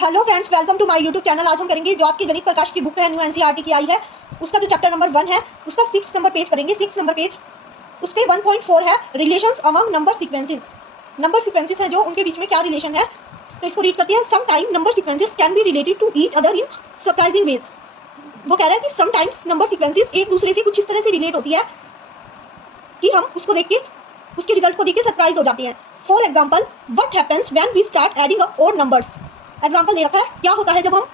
Hello friends, welcome to my YouTube channel. आज हम करेंगे जो आपकी गणित प्रकाश की बुक है, न्यू एनसीईआरटी की आई है, उसका जो चैप्टर नंबर 1 है उसका 6 नंबर पेज करेंगे। 6 नंबर पेज उस पर 1.4 है, relations among number sequences. Number sequences हैं जो उनके बीच में क्या रिलेशन है, तो इसको रीड करते हैं। Some time number sequences can be related to each other in surprising ways. वो कह रहा है कि सम टाइम्स नंबर सीक्वेंसेस एक दूसरे से कुछ इस तरह से रिलेट होती है कि हम उसको देख के, उसके रिजल्ट को देख के सरप्राइज हो जाते हैं। For example, what happens when we start adding up odd numbers. Example दे रखा है, क्या होता है जब हम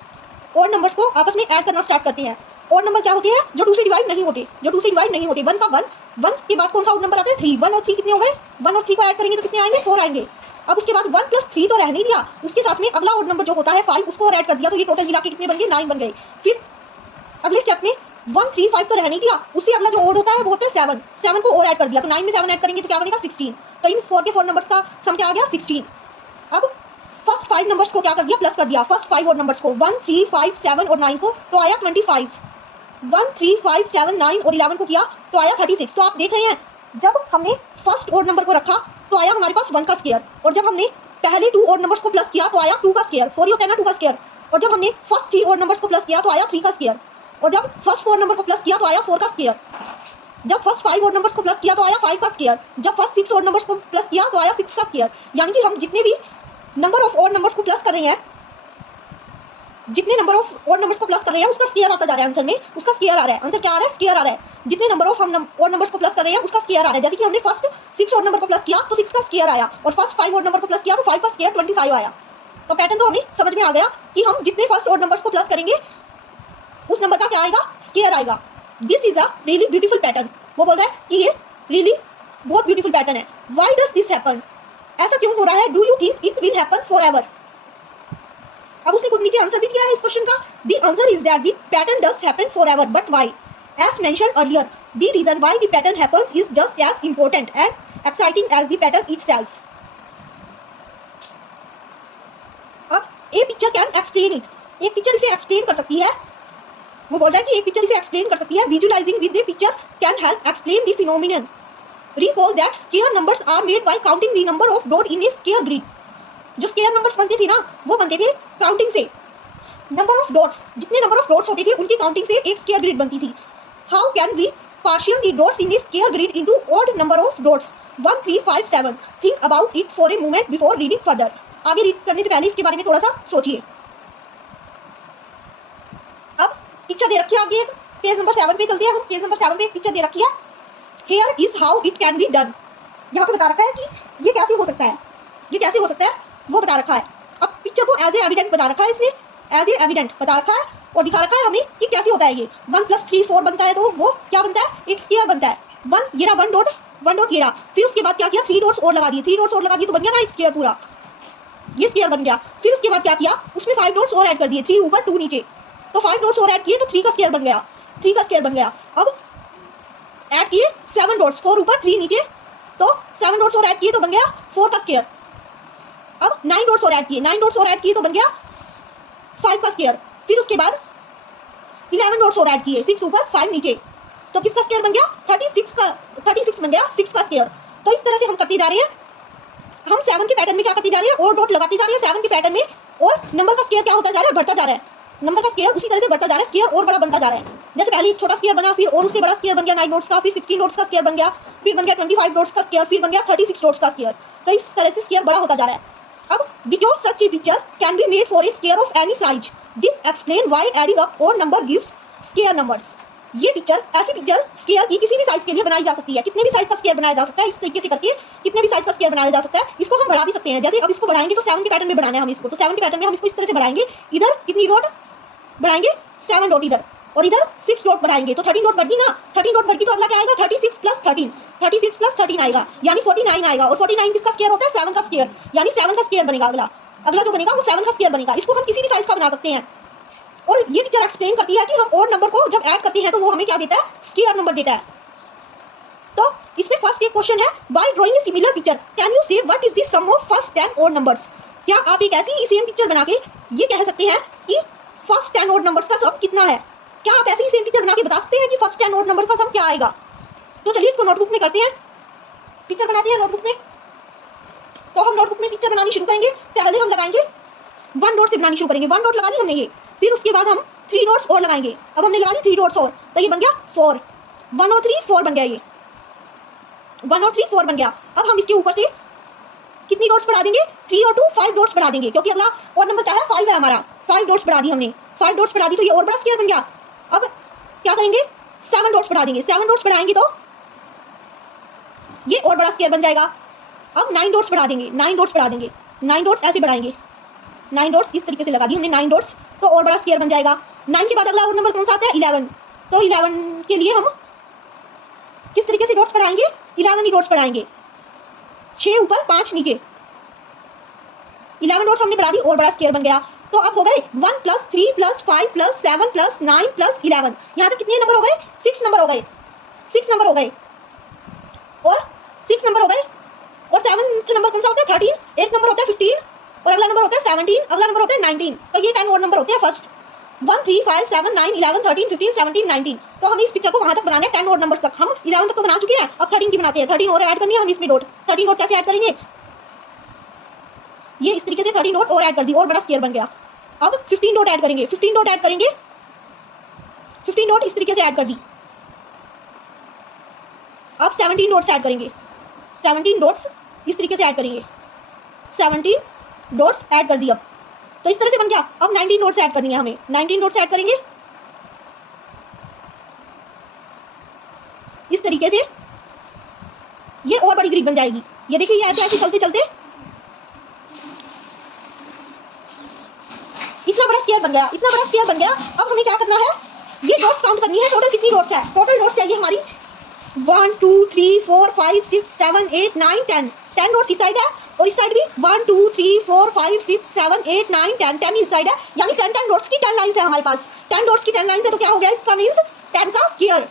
ऑड नंबर्स को आपस में ऐड करना स्टार्ट करते हैं। ऑड नंबर क्या होते हैं? जो 2 से डिवाइड नहीं होते, जो 2 से डिवाइड नहीं होते। 1 का 1, 1 के बाद कौन सा ऑड नंबर आता है? 3। 1 और 3 कितने हो गए? 1 और 3 को ऐड करेंगे तो कितने आएंगे? 4 आएंगे। अब उसके बाद 1 + 3 तो रह नहीं दिया, उसके साथ में अगला ऑड नंबर जो होता है 5, उसको और ऐड कर दिया, तो ये टोटल मिला के कितने बन गए? 9 बन गए। फिर अगले स्टेप में 1 3 5 तो रह नहीं दिया, उससे अगला जो ऑड होता है वो होता है 7। 7 को और ऐड कर दिया, तो 9 में 7 ऐड करेंगे तो क्या बनेगा? 16। तो इन 4 के 4 नंबर्स का सम क्या आ गया? 16। अब फर्स्ट 5 नंबर्स को क्या कर दिया? प्लस कर दिया। फर्स्ट 5 ऑड नंबर्स को 1 3 5 7 और 9 को, तो आया 25। 1 3 5 7 9 और 11 को किया तो आया 36। तो आप देख रहे हैं, जब हमने फर्स्ट ऑड नंबर को रखा तो आया हमारे पास 1 का स्क्वायर, और जब हमने पहले 2 ऑड नंबर्स को प्लस किया तो आया 2 का स्क्वायर। 4 ही होता है ना 2 का स्क्वायर। और जब हमने फर्स्ट 3 ऑड नंबर्स को प्लस किया तो आया 3 का स्क्वायर, और जब फर्स्ट 4 नंबर को प्लस किया तो आया 4 का स्क्वायर। जब फर्स्ट 5 ऑड नंबर्स को प्लस किया तो आया 5 का स्क्वायर। जब फर्स्ट 6 ऑड नंबर्स को प्लस किया तो आया 6 का स्क्वायर। यानी कि हम जितने भी नंबर ऑफ ऑड नंबर्स को प्लस कर रहे हैं, जितने नंबर ऑफ ऑड नंबर्स को प्लस कर रहे हैं उसका स्क्वायर आता जा रहा है। आंसर में उसका स्क्वायर आ रहा है। आंसर क्या आ रहा है? स्क्वायर आ रहा है। जितने नंबर ऑफ हम ऑड नंबर्स को प्लस कर रहे हैं उसका स्क्वायर आ रहा है। जैसे कि हमने फर्स्ट 6 ऑड नंबर को प्लस किया तो 6 का स्क्वायर आया, और फर्स्ट 5 ऑड नंबर को प्लस किया तो 5 का स्क्वायर 25 आया। तो पैटर्न तो हमें समझ में आ गया कि हम जितने फर्स्ट ऑड नंबर्स को प्लस करेंगे उस नंबर का क्या आएगा? स्क्वायर आएगा। This is a really beautiful pattern. वो बोल रहा है कि ये रियली बहुत ब्यूटीफुल पैटर्न है। Why does this happen? ऐसा क्यों हो रहा है? Do you think it will happen forever? अब उसने खुद नीचे आंसर भी दिया है इस क्वेश्चन का। The answer is that the pattern does happen forever, but why? As mentioned earlier, the reason why the pattern happens is just as important and exciting as the pattern itself. अब a picture can explain it. एक picture इसे explain कर सकती है। वो बोल रहा है कि एक पिक्चर इसे एक्सप्लेन कर सकती है। Visualising with the picture can help explain the phenomenon. Recall that square numbers are made by counting the number of dot in a square grid. जो स्क्वायर नंबर्स बनते थे ना, वो बनते थे काउंटिंग से। नंबर ऑफ डॉट्स, जितने number of dots होते थे उनकी काउंटिंग से एक स्क्वायर ग्रिड बनती थी। How can we partial the dots in a square grid into odd number of dots 1 3 5 7? Think about it for a moment before reading further. आगे read करने से पहले इसके बारे में थोड़ा सा सोचिए। अब पिक्चर दे रखी है आगे, पेज नंबर 7 पे चलते हैं हम। पेज नंबर 7 पे एक पिक्चर दे रखी है। Here is how it can be done. यहाँ पे बता रखा है कि ये कैसे हो सकता है, ये कैसे हो सकता है वो बता रखा है। अब पिक्चर को एज ए एविडेंट बता रखा है इसने, एज ए एविडेंट बता रखा है और दिखा रखा है हमें कि कैसे होता है ये। 1 + 3 4 बनता है, तो वो क्या बनता है? एक स्क्वायर बनता है। 1 गिरा, 1 डॉट गिरा, फिर उसके बाद क्या किया? 3 डॉट्स और लगा दिए। 3 डॉट्स और लगा दिए तो बन गया ना एक स्क्वायर पूरा, ये स्क्वायर बन गया। फिर उसके बाद क्या किया? उसमें 5 डॉट्स और ऐड कर दिए, 3 ऊपर 2 नीचे, तो 5 डॉट्स और ऐड किए तो 3 का स्क्वायर बन गया। 3 का स्क्वायर बन गया। अब ऐड किए 7 डॉट्स, 4 ऊपर 3 नीचे, तो 7 डॉट्स और ऐड किए तो बन गया 4 का स्क्वायर। अब 9 डॉट्स और ऐड किए, 9 डॉट्स और ऐड किए तो बन गया 5 का स्क्वायर। फिर उसके बाद 11 डॉट्स और ऐड किए, 6 ऊपर 5 नीचे, तो किसका स्क्वायर बन गया? 36 बन गया, 6 का स्क्वायर। तो इस तरह से हम करते जा रहे हैं। हम 7 के पैटर्न में क्या करते जा रहे हैं? और डॉट लगाते जा रहे हैं 7 के पैटर्न में, और नंबर का स्क्वायर क्या होता जा रहा है? बढ़ता जा रहा है। नंबर का स्क्वायर उसी तरह से बढ़ता जा रहा है, स्क्वायर और बड़ा बनता जा रहा है। जैसे पहले एक छोटा स्क्वायर बना, फिर और उससे बड़ा स्क्वायर बन गया 9 डॉट्स का, फिर 16 डॉट्स का स्क्वायर बन गया, फिर बन गया 25 डॉट्स का स्क्वायर, फिर बन गया 36 डॉट्स का स्क्वायर। तो इस तरह से स्क्वायर बड़ा होता जा रहा है। अब because such a picture can be made for a square of any size, this explain why adding up odd number gives square numbers। ये पिक्चर, ऐसी पिक्चर स्क्वायर की किसी भी साइज के लिए बनाई जा सकती है। कितने भी साइज का स्क्वायर बनाया जा सकता है। इस तरीके से करके कितने भी साइज का स्क्वायर बनाया जा सकता है। इसको हम बढ़ा भी सकते हैं। जैसे अब इसको बढ़ाएंगे तो 7 के पैटर्न में बढ़ाना है हम इसको, तो 7 के पैटर्न में हम इसको इस तरह से बढ़ाएंगे। इधर कितनी डॉट बढ़ाएंगे? 7 डॉट इधर, और इधर 6 डॉट बढ़ाएंगे, तो 13 डॉट बढ़ गई ना। 13 डॉट बढ़ गई तो अगला क्या आएगा? 36 + 13, 36 + 13 आएगा, यानी 49 आएगा। और 49 किसका स्क्वायर होता है? 7 का स्क्वायर, यानी 7 का स्क्वायर बनेगा। अगला जो बनेगा वो 7 का स्क्वायर बनेगा। इसको हम किसी भी साइज का बना सकते हैं। और ये पिक्चर एक्सप्लेन करती है कि हम ऑड नंबर को जब ऐड करते हैं तो वो हमें क्या देता है? स्क्वायर नंबर देता है। तो इसमें फर्स्ट एक क्वेश्चन है, by drawing a similar picture can you say what is the sum of first 10 odd numbers. क्या आप एक ऐसी ही सेम पिक्चर बना के ये कह सकते हैं कि फर्स्ट 10 ऑड नंबर्स का सम कितना है? क्या आप ऐसी ही सेम पिक्चर बना के बता सकते हैं कि फर्स्ट 10 ऑड नंबर का सम क्या आएगा? तो चलिए इसको नोटबुक में करते हैं, पिक्चर बनाते हैं नोटबुक में। तो हम नोटबुक में पिक्चर बनानी शुरू करेंगे। पहले हम लगाएंगे वन डॉट से बनानी शुरू करेंगे। वन डॉट लगा ली हमने ये, फिर उसके बाद हम थ्री डॉट्स और लगाएंगे। अब हमने लगा ली थ्री डॉट्स और, तो ये बन गया 4, 1 और 3 4 बन गया, ये 1 और 3 4 बन गया। अब हम इसके ऊपर से कितनी डॉट्स बढ़ा देंगे, 3 और 2 5 डॉट्स बढ़ा देंगे, क्योंकि अगला और नंबर क्या है 5 है हमारा। 5 डॉट्स बढ़ा दी हमने, 5 डॉट्स बढ़ा दी तो ये और बड़ा स्क्वायर बन गया। अब क्या करेंगे, 7 डॉट्स बढ़ा देंगे। 7 डॉट्स बढ़ाएंगे तो ये और बड़ा स्क्वायर बन जाएगा। अब 9 डॉट्स बढ़ा देंगे, 9 डॉट्स बढ़ा देंगे, 9 डॉट्स ऐसे बढ़ाएंगे, 9 डॉट्स इस तरीके से लगा दी हमने 9 डॉट्स, तो और बड़ा स्क्वायर बन जाएगा। 9 के बाद अगला और नंबर कौन सा आता है, 11। तो 11 के लिए हम किस तरीके से डॉट्स बढ़ाएंगे, 11 ही डॉट्स बढ़ाएंगे, 6 ऊपर 5 नीचे, 11 डॉट्स हमने बढ़ा दी और बड़ा स्क्वायर बन गया। तो अब हो गए 1 + 3 + 5 + 7 + 9 + 11। यहाँ तक कितने नंबर हो गए, 6 नंबर हो गए, 6 नंबर हो गए, और 6 नंबर हो गए। और 7th नंबर कौन सा होता है, 13, 8th नंबर होता है 15, और अगला नंबर होता है 17, अगला नंबर होता है 19। तो ये 10 और नंबर होते हैं फर्स्ट, 1 3 5 7 9 11 13 15 17 19। तो हमें इस पिक्चर को वहां तक बनाना है 10 और नंबर तक। हम 11 तक तो बना चुके हैं, अब 13 की बनाते हैं, 13 और ऐड करनी है हम इसमें डॉट। 13 डॉट कैसे ऐड करेंगे, ये इस तरीके से 13 डॉट और ऐड कर दी और बड़ा स्क्वायर बन गया। अब 15 डॉट ऐड करेंगे, 15 डॉट ऐड करेंगे, 15 डॉट इस तरीके से ऐड कर दी। अब 17 डॉट्स ऐड करेंगे, 17 डॉट्स इस तरीके से ऐड करेंगे, 17 डॉट्स ऐड कर दी। अब तो इस तरह से बन गया। अब 19 डॉट्स ऐड करनी है हमें, 19 डॉट्स ऐड करेंगे इस तरीके से, ये और बड़ी ग्रिड बन जाएगी। ये देखिए, ये ऐसे ऐसे चलते चलते इतना बड़ा स्क्वायर बन गया, इतना बड़ा स्क्वायर बन गया। अब हमें क्या करना है, ये डॉट्स काउंट करनी है, टोटल कितनी डॉट्स है, टोटल डॉट्स है ये हमारी 1 2 3 4 5 6 7 8 9 10, 10 डॉट्स इस साइड है, और इस साइड भी 1 2 3 4 5 6 7 8 9 10, 10 इस साइड है, यानी 10 डॉट्स की 10 लाइंस है हमारे पास। 10 डॉट्स की 10 लाइंस है, तो क्या हो गया, इसका मींस 10 का स्क्वायर,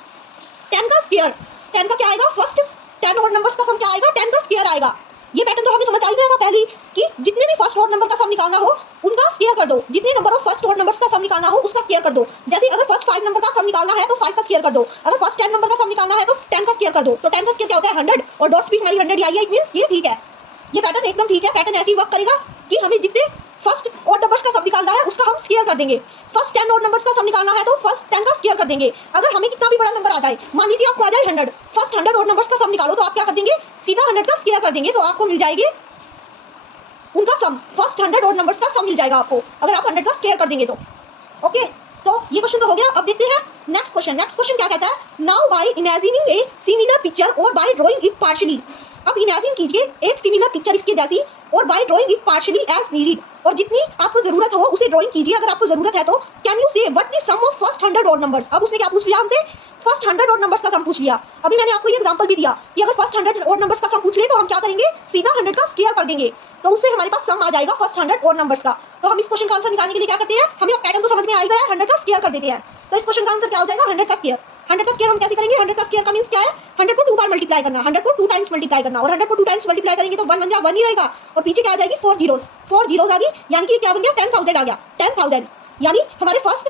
10 का स्क्वायर, 10 का क्या आएगा, फर्स्ट 10 और नंबर्स का सम क्या आएगा, 10 का स्क्वायर आएगा। ये पैटर्न तो हमें समझ आ ही गया था पहले कि जितने भी फर्स्ट ऑड नंबर का सम निकालना हो उनका स्क्वायर कर दो, जितने number of first odd numbers का सम निकालना हो उसका स्क्वायर कर दो। जैसे अगर फर्स्ट 5 नंबर का सम निकालना है तो 5 का स्क्वायर कर दो, अगर फर्स्ट 10 नंबर का सम निकालना है तो 10 का स्क्वायर कर दो। तो 10 का स्क्वायर क्या होता है, 100, और डॉट्स भी हमारी 100 आई है, इट मींस ये ठीक है, ये पैटर्न एकदम ठीक है। पैटर्न ऐसे ही वर्क करेगा कि हमें जितने फर्स्ट ऑड नंबर्स का सम निकालना है उसका हम स्क्वायर कर देंगे। फर्स्ट 10 ऑड नंबर्स का सम निकालना है तो फर्स्ट 10 का स्क्वायर कर देंगे। अगर हमें कितना भी बड़ा नंबर आ जाए, मान लीजिए आपको आ जाए 100, फर्स्ट 100 ऑड नंबर्स का सम निकालो तो आप क्या कर देंगे, सीधा 100 का स्क्वायर कर देंगे, तो आपको मिल जाएगी उनका सम, फर्स्ट 100 ऑड नंबर्स का सम मिल जाएगा आपको अगर आप 100 का स्क्वायर कर देंगे तो। ओके, तो ये क्वेश्चन तो हो गया। अब देखते हैं नेक्स्ट क्वेश्चन। नेक्स्ट क्वेश्चन क्या कहता है, now by imagining a similar picture और बाय ड्राइंग इट पार्शियली। अब इमेजिन कीजिए एक सिमिलर पिक्चर इसके जैसी, और by drawing it partially as needed, और जितनी आपको जरूरत हो उसे ड्राइंग कीजिए अगर आपको जरूरत है तो। Can you say what the sum of first 100 odd numbers. अब उसने क्या पूछ लिया हमसे, फर्स्ट 100 ऑड नंबर्स का सम पूछ लिया। अभी मैंने आपको ये एग्जांपल भी दिया कि अगर फर्स्ट 100 ऑड नंबर्स का सम पूछ ले तो हम क्या करेंगे, सीधा 100 का स्क्वायर कर देंगे, तो उससे हमारे पास सम आ जाएगा फर्स्ट 100 ऑड नंबर्स का। तो हम इस क्वेश्चन का आंसर निकालने के लिए क्या करते हैं, हमें पैटर्न तो समझ में आ गया है, 100 का स्क्वायर कर देते हैं। तो इस क्वेश्चन का आंसर क्या हो जाएगा, 100 का स्क्वायर। 100 का स्क्वायर हम कैसे करेंगे, 100 का स्क्वायर का मींस क्या है, 100 को 2 बार मल्टीप्लाई करना, 100 को 2 टाइम्स मल्टीप्लाई करना, और 100 को 2 टाइम्स मल्टीप्लाई करेंगे तो 1 बन जाएगा, 1 ही रहेगा, और पीछे क्या आ जाएगी 4 जीरोस, 4 जीरोस आ गई, यानी कि क्या बन गया 10,000 आ गया, 10,000। यानी हमारे फर्स्ट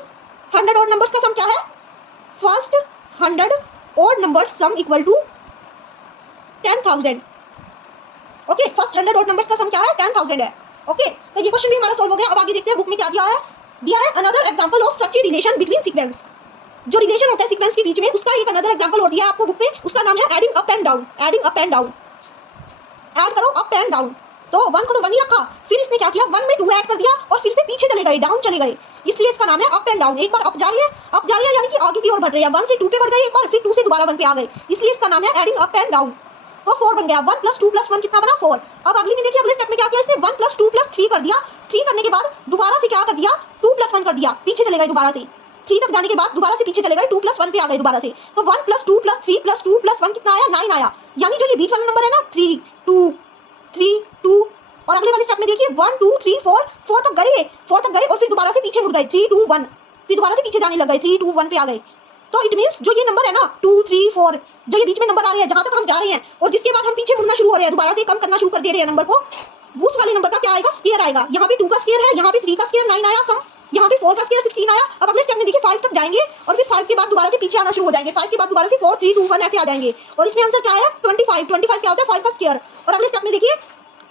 100 ऑड नंबर्स का सम क्या है, first 100 odd numbers sum equal to 10,000। Okay, first 100 odd numbers का सम क्या है, 10,000 है। ओके, तो ये क्वेश्चन भी हमारा सॉल्व हो गया। अब आगे देखते हैं बुक में क्या दिया है another example of such a relation between sequence. जो रिलेशन होता है सीक्वेंस के बीच में, उसका एक अनदर एग्जांपल और दिया आपको बुक में, उसका नाम है adding up and down. Adding up and down, add करो अप एंड डाउन। तो 1 को तो 1 ही रखा, फिर इसने क्या किया, 1 में 2 ऐड कर दिया और फिर से पीछे चले गए, डाउन चले गए, इसलिए इसका नाम है अप एंड डाउन। एक बार अप जा रही है, अप जा रही है यानी कि आगे की ओर बढ़ रही है, 1 से 2 पे बढ़ गई एक बार, फिर 2 से दोबारा 1 पे आ गए, इसलिए इसका नाम है एडिंग अप एंड डाउन। तो 4 बन गया, 1 + 2 + 1 कितना बना, 4। अब अगले में देखिए, अगले स्टेप में क्या किया इसने, 1 + 2 + 3 कर दिया। 3 करने के बाद दोबारा से क्या कर दिया, 2 + 1 कर दिया, पीछे चले गए दोबारा से, 3 तक जाने के बाद दोबारा से पीछे चले गए, 2 + 1 पे आ गए दोबारा से। तो 1 + 2 + 3 + 2 + 1 कितना आया, 9 आया। यानी जो ये बीच वाला नंबर है ना, 3 2 3 2, और अगले वाले स्टेप में देखिए 1 2 3 4 तक गए, 4 तक गए और फिर दोबारा से पीछे मुड़ गए, 3 2 1, फिर दोबारा से पीछे जाने लग गए, 3 2 1 पे आ गए। तो इट मींस जो ये नंबर है ना 2 3 4, जो ये बीच में नंबर आ रहे हैं जहां तक हम जा रहे हैं, और जिसके बाद हम पीछे मुड़ना शुरू हो रहे हैं, दोबारा से कम करना शुरू कर दे रहे हैं नंबर को, उस वाले नंबर का क्या आएगा, स्क्वायर आएगा। यहाँ पे 2 का स्क्वायर है, यहाँ पे 3 का स्क्वायर 9 आया सम, यहाँ पे 4 का स्क्वायर 16 आया। अब अगले स्टेप में देखिए 5 तक जाएंगे और फिर 5 के बाद दोबारा से पीछे आना शुरू हो जाएंगे, 5 के बाद दोबारा से 4 3 2 1 ऐसे आ जाएंगे, और इसमें आंसर क्या है 25। 25 क्या होता है 5 का स्क्वायर। और अगले स्टेप में देखिए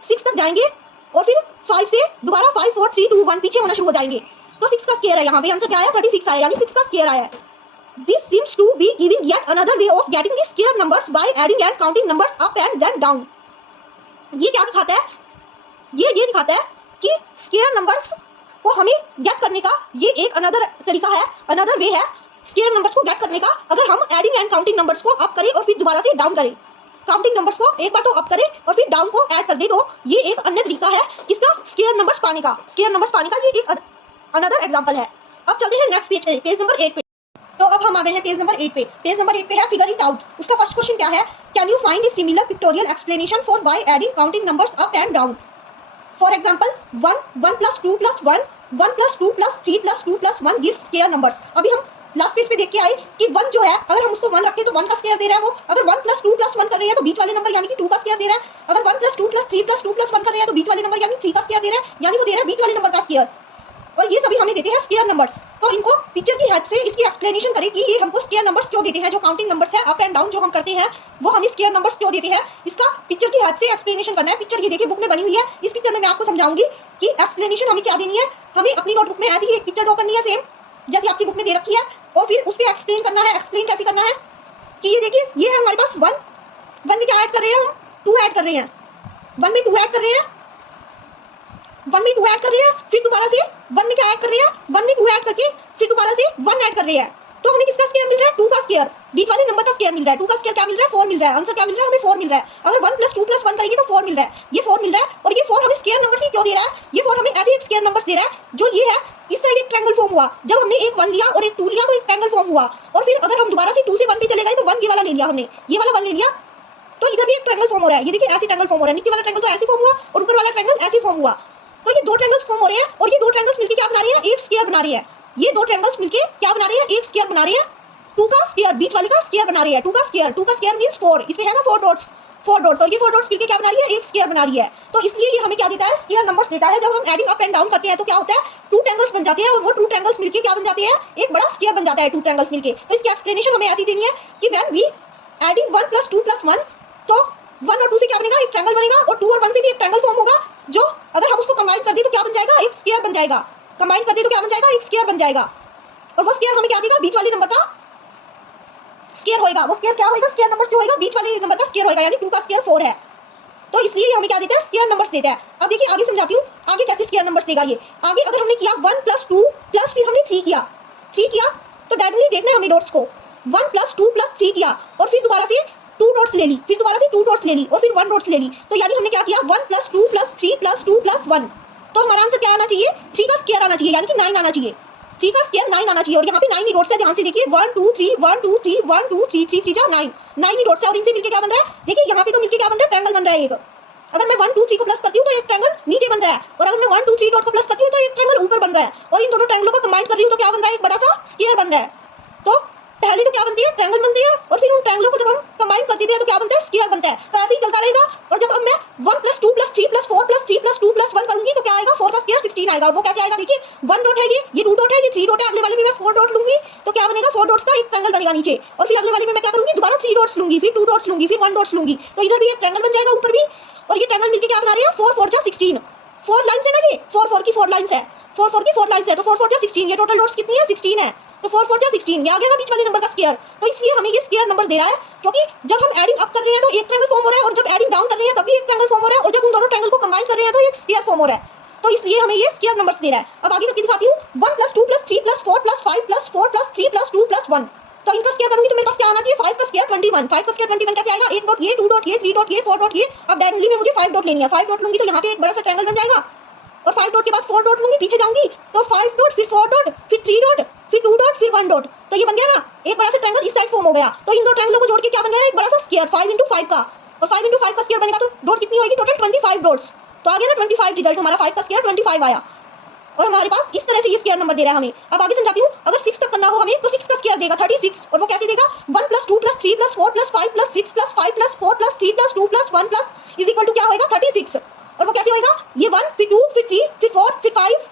6 तक जाएंगे और फिर 5 से दोबारा 5 4 3 2 1 पीछे होना शुरू हो जाएंगे। तो 6 का स्क्वायर है, यहाँ पे आंसर क्या आया 36 आया, यानी 6 का स्क्वायर आया। This seems to be giving yet another way of getting the square numbers by adding and counting numbers up and then down. ये क्या दिखाता है, ये दिखाता है कि स्क्वायर नंबर्स को हमें गेट करने का ये एक अनदर तरीका है, अनदर वे है स्क्वायर नंबर्स को गेट करने का। अगर हम एडिंग एंड काउंटिंग नंबर्स को अप करें और फिर दोबारा से डाउन करें, काउंटिंग नंबर्स को एक बार तो अप करें और फिर डाउन को ऐड कर दे, तो ये एक अन्य तरीका है किसका, स्क्वायर नंबर्स पाने का। स्क्वायर नंबर्स पाने का ये एक अनदर एग्जांपल है। अब चलते हैं नेक्स्ट पेज पे, पेज नंबर 8 पे। तो अब हम आ गए हैं पेज नंबर 8 पे। पेज नंबर 8 पे है फिगर इट आउट। उसका फर्स्ट क्वेश्चन क्या है, can you find a similar pictorial explanation for by adding counting numbers up and down. For example 1 1 + 2 + 1 1 + 2 + 3 + 2 + 1 gives square numbers. अभी हम लास्ट पेज पे देख के आए कि 1 जो है, अगर हम उसको 1 रखें तो 1 का स्क्वायर दे रहा है वो। अगर 1 + 2 + 1 कर रहे हैं तो बीच वाले नंबर यानी कि 2 का स्क्वायर दे रहा है। अगर 1 + 2 + 3 + 2 + 1 कर रहे हैं तो बीच वाले नंबर यानी 3 का स्क्वायर दे रहा है, यानी वो दे रहा है बीच वाले नंबर का स्क्वायर। और ये सभी हमें देते हैं स्क्वायर नंबर्स। तो इनको पिक्चर की हेल्प से इसकी एक्सप्लेनेशन करें कि ये हमको स्क्वायर नंबर्स क्यों देते हैं, जो काउंटिंग नंबर्स है अप एंड डाउन जो हम करते हैं वो हमें स्क्वायर नंबर्स क्यों देते हैं, इसका पिक्चर की हेल्प से एक्सप्लेनेशन करना है। पिक्चर ये देखिए बुक में बनी हुई है, इस पिक्चर में मैं आपको समझाऊंगी कि एक्सप्लेनेशन हमें क्या देनी है। हमें अपनी नोटबुक में ऐसी ही एक पिक्चर ड्रॉ करनी है सेम जैसे आपकी बुक में दे रखी है, और फिर उस पर एक्सप्लेन करना है। एक्सप्लेन कैसे करना है कि ये देखिए, ये है हमारे पास 1 में क्या ऐड कर रहे हैं हम, 2 ऐड कर रहे हैं, 1 में 2 ऐड कर रहे हैं, 1 में 2 ऐड कर रहे हैं, फिर दोबारा से 1 में क्या ऐड कर रहे हैं, 1 में 2 ऐड करके फिर दोबारा से 1 ऐड कर रहे हैं। तो हमें किसका स्क्वायर मिल रहा है, 2 का स्क्वायर, बीच वाले नंबर का स्क्वायर मिल रहा है। 2 का स्क्वायर क्या मिल रहा है, 4 मिल रहा है। आंसर क्या मिल रहा है, हमें 4 मिल रहा है। अगर 1 + 2 + 1 करेंगे तो 4 मिल रहा है, ये 4 मिल रहा है। और ये 4 हमें स्क्वायर नंबर ही क्यों दे रहा है, ये 4 हमें ऐसे एक स्क्वायर नंबर्स दे रहा है जो ये है। इस साइड एक ट्रायंगल फॉर्म हुआ, जब हमने एक 1 लिया और एक 2 लिया तो एक ट्रायंगल फॉर्म हुआ। और फिर अगर हम दोबारा से 2 से 1 पे चले गए तो 1 ये वाला ले लिया हमने, ये वाला 1 ले लिया, तो इधर भी एक ट्रायंगल फॉर्म हो रहा है। ये देखिए ऐसे ट्रायंगल फॉर्म हो रहा है, नीचे वाला ट्रायंगल तो ऐसे फॉर्म हुआ और ऊपर वाला ट्रायंगल ऐसे फॉर्म हुआ। तो ये 2 ट्रायंगल्स फॉर्म हो रहे हैं और ये 2 ट्रायंगल्स मिलकर क्या बना रहे हैं, एक स्क्वायर बना रहे हैं। ये 2 ट्रायंगल्स मिलकर क्या बना रहे हैं, एक स्क्वायर बना रहे हैं। 2 का स्क्वायर, बीच वाले का स्क्वायर बना रही है। 2 का स्क्वायर मींस 4, इसमें है ना 4 डॉट्स, 4 डॉट्स, और ये 4 डॉट्स मिलके क्या बना रही है, एक स्क्वायर बना रही है। तो इसलिए ये हमें क्या देता है, स्क्वायर नंबर्स देता है। जब हम एडिंग अप एंड डाउन करते हैं तो क्या होता है, 2 ट्रायंगल्स बन जाते हैं और वो 2 ट्रायंगल्स मिलके क्या बन जाते हैं, एक बड़ा स्क्वायर बन जाता है 2 ट्रायंगल्स मिलके। तो इसकी एक्सप्लेनेशन हमें ऐसी देनी है कि व्हेन वी एडिंग 1 + 2 + 1, तो 1 और 2 से क्या बनेगा, एक ट्रायंगल बनेगा, और 2 और 1 से भी एक ट्रायंगल फॉर्म होगा, जो अगर हम उसको कंबाइन कर दें तो क्या बन जाएगा, एक स्क्वायर बन जाएगा। कंबाइन कर दें तो क्या बन जाएगा, एक स्क्वायर बन जाएगा। और वो स्क्वायर हमें क्या देगा, बीच वाले नंबर का स्क्वायर होएगा। वो स्क्वायर क्या होएगा, स्क्वायर नंबर जो होएगा बीच वाले नंबर का स्क्वायर होएगा, यानी 2 का स्क्वायर 4 है। तो इसलिए हमें क्या देता है, स्क्वायर नंबर्स देता है। अब देखिए आगे समझाती हूँ, आगे कैसे स्क्वायर नंबर्स देगा ये। आगे अगर हमने किया 1 + 2 प्लस फिर हमने 3 किया, 3 किया तो डायगोनली देखना है हमें डॉट्स को। 1 + 2 + 3 किया और फिर दोबारा से 2 डॉट्स ले ली, फिर दोबारा से 2 डॉट्स ले ली और फिर 1 डॉट्स ले ली। तो यानी हमने क्या किया, 1 + 2 + 3 + 2 + 1। तो हमारा आंसर क्या आना चाहिए, 3 का स्क्वायर आना चाहिए, यानी कि 9 आना चाहिए। 3 का स्क्वायर 9 आना चाहिए। और यहाँ पे 9 ही डॉट्स है, ध्यान से देखिए, 1 2 3 1 2 3 1 2 3 3 3 9 9 ही डॉट्स है। और इनसे मिलके क्या बन रहा है, देखिए यहाँ पे तो मिलके क्या बन रहा है, ट्रायंगल बन रहा है एक। अगर मैं 1 2 3 को प्लस करती हूँ तो एक ट्रायंगल नीचे बन रहा है, और अगर मैं 1 2 3 डॉट को प्लस करती हूँ तो एक ट्रायंगल ऊपर बन रहा है। और इन दोनों ट्रायंगलों को कंबाइन कर रही हूँ तो क्या बन रहा है, एक बड़ा सा स्क्वायर बन रहा है। तो पहले तो क्या बनती है, ट्रायंगल बनती है, और फिर उन ट्रायंगलों को जब हम कंबाइन कर देते हैं तो क्या बनता है, स्क्वायर बनता है। तो ऐसे ही चलता रहेगा। और जब अब मैं 1 + 2 + 3 + 4 + 3 + 2 + 1 करूंगी तो क्या आएगा, 4 का स्क्वायर 16 आएगा। वो कैसे आएगा, देखिए 1 डॉट है, ये 2 डॉट है, ये 3 डॉट है, अगले वाले में मैं 4 डॉट लूंगी तो क्या बनेगा, 4 डॉट्स का एक ट्रायंगल बनेगा नीचे। और फिर अगले वाले में मैं क्या करूंगी, दोबारा 3 डॉट्स लूंगी, फिर 2 डॉट्स लूंगी, फिर 1 डॉट्स लूंगी। तो इधर भी एक ट्रायंगल बन जाएगा ऊपर भी। और ये ट्रायंगल मिलके क्या बना रहे हैं, 4 4 = 16, 4 लाइंस है ना, ये 4 4 की 4 लाइंस है, 4 4 की 4 लाइंस है, तो 4 4 = 16। ये टोटल डॉट्स कितनी है, 16 है। तो 4 4 = 16, ये आ गया ना बीच वाले नंबर का स्क्वायर। तो इसलिए हमें ये स्क्वायर नंबर दे रहा है, क्योंकि जब हम एडिंग अप कर रहे हैं तो एक ट्रायंगल फॉर्म हो रहा है, और जब एडिंग डाउन कर रहे हैं तब भी एक ट्रायंगल फॉर्म हो रहा है, और जब उन दोनों ट्रायंगल को कंबाइन कर रहे हैं तो एक स्क्वायर फॉर्म हो रहा है। तो इसलिए हमें ये स्क्वायर नंबर्स दे रहा है। अब आगे करके दिखाती हूँ, 1 + 2 + 3 + 4 + 5 + 4 + 3 + 2 + 1। तो इनका स्क्वायर करूंगी तो मेरे पास क्या आना चाहिए, 5 का स्क्वायर 21। 5 का स्क्वायर 21 कैसे आएगा, एक डॉट ये, 2 डॉट ये, 3 डॉट ये, 4 डॉट ये। अब डायगोनली में मुझे 5 डॉट लेनी है, 5 डॉट लूंगी तो यहाँ पे एक बड़ा सा ट्रायंगल बन जाएगा, और 5 डॉट के बाद 4 डॉट लूंगी, पीछे जाऊंगी तो 5 डॉट, फिर 4 डॉट, फिर 3 डॉट, फिर 2 डॉट, फिर 1 डॉट। तो ये बन गया ना, एक बड़ा सा ट्रायंगल इस साइड फॉर्म हो गया। तो इन दो ट्रायंगलों को जोड़ के क्या बन गया, एक बड़ा सा स्क्वायर 5 × 5 का। और 5 × 5 का स्क्वायर बनेगा तो डॉट कितनी होगी, टोटल 25 डॉट्स। तो आ गया ना 25 रिजल्ट, हमारा 5 का स्क्वायर 25 आया। और हमारे पास इस तरह से ये स्क्वायर नंबर दे रहा है हमें। अब आगे समझाती हूँ, अगर 6 तक करना हो हमें तो 6 का स्क्वायर देगा 36। और वो कैसे देगा, 1 + 2 + 3 + 4 + 5 + 6 + 5 + 4 + 3 + 2 + 1 = क्या होगा, 36। और वो कैसे होगा, ये 1 फिर 2 फिर 3 फिर 4 फिर 5,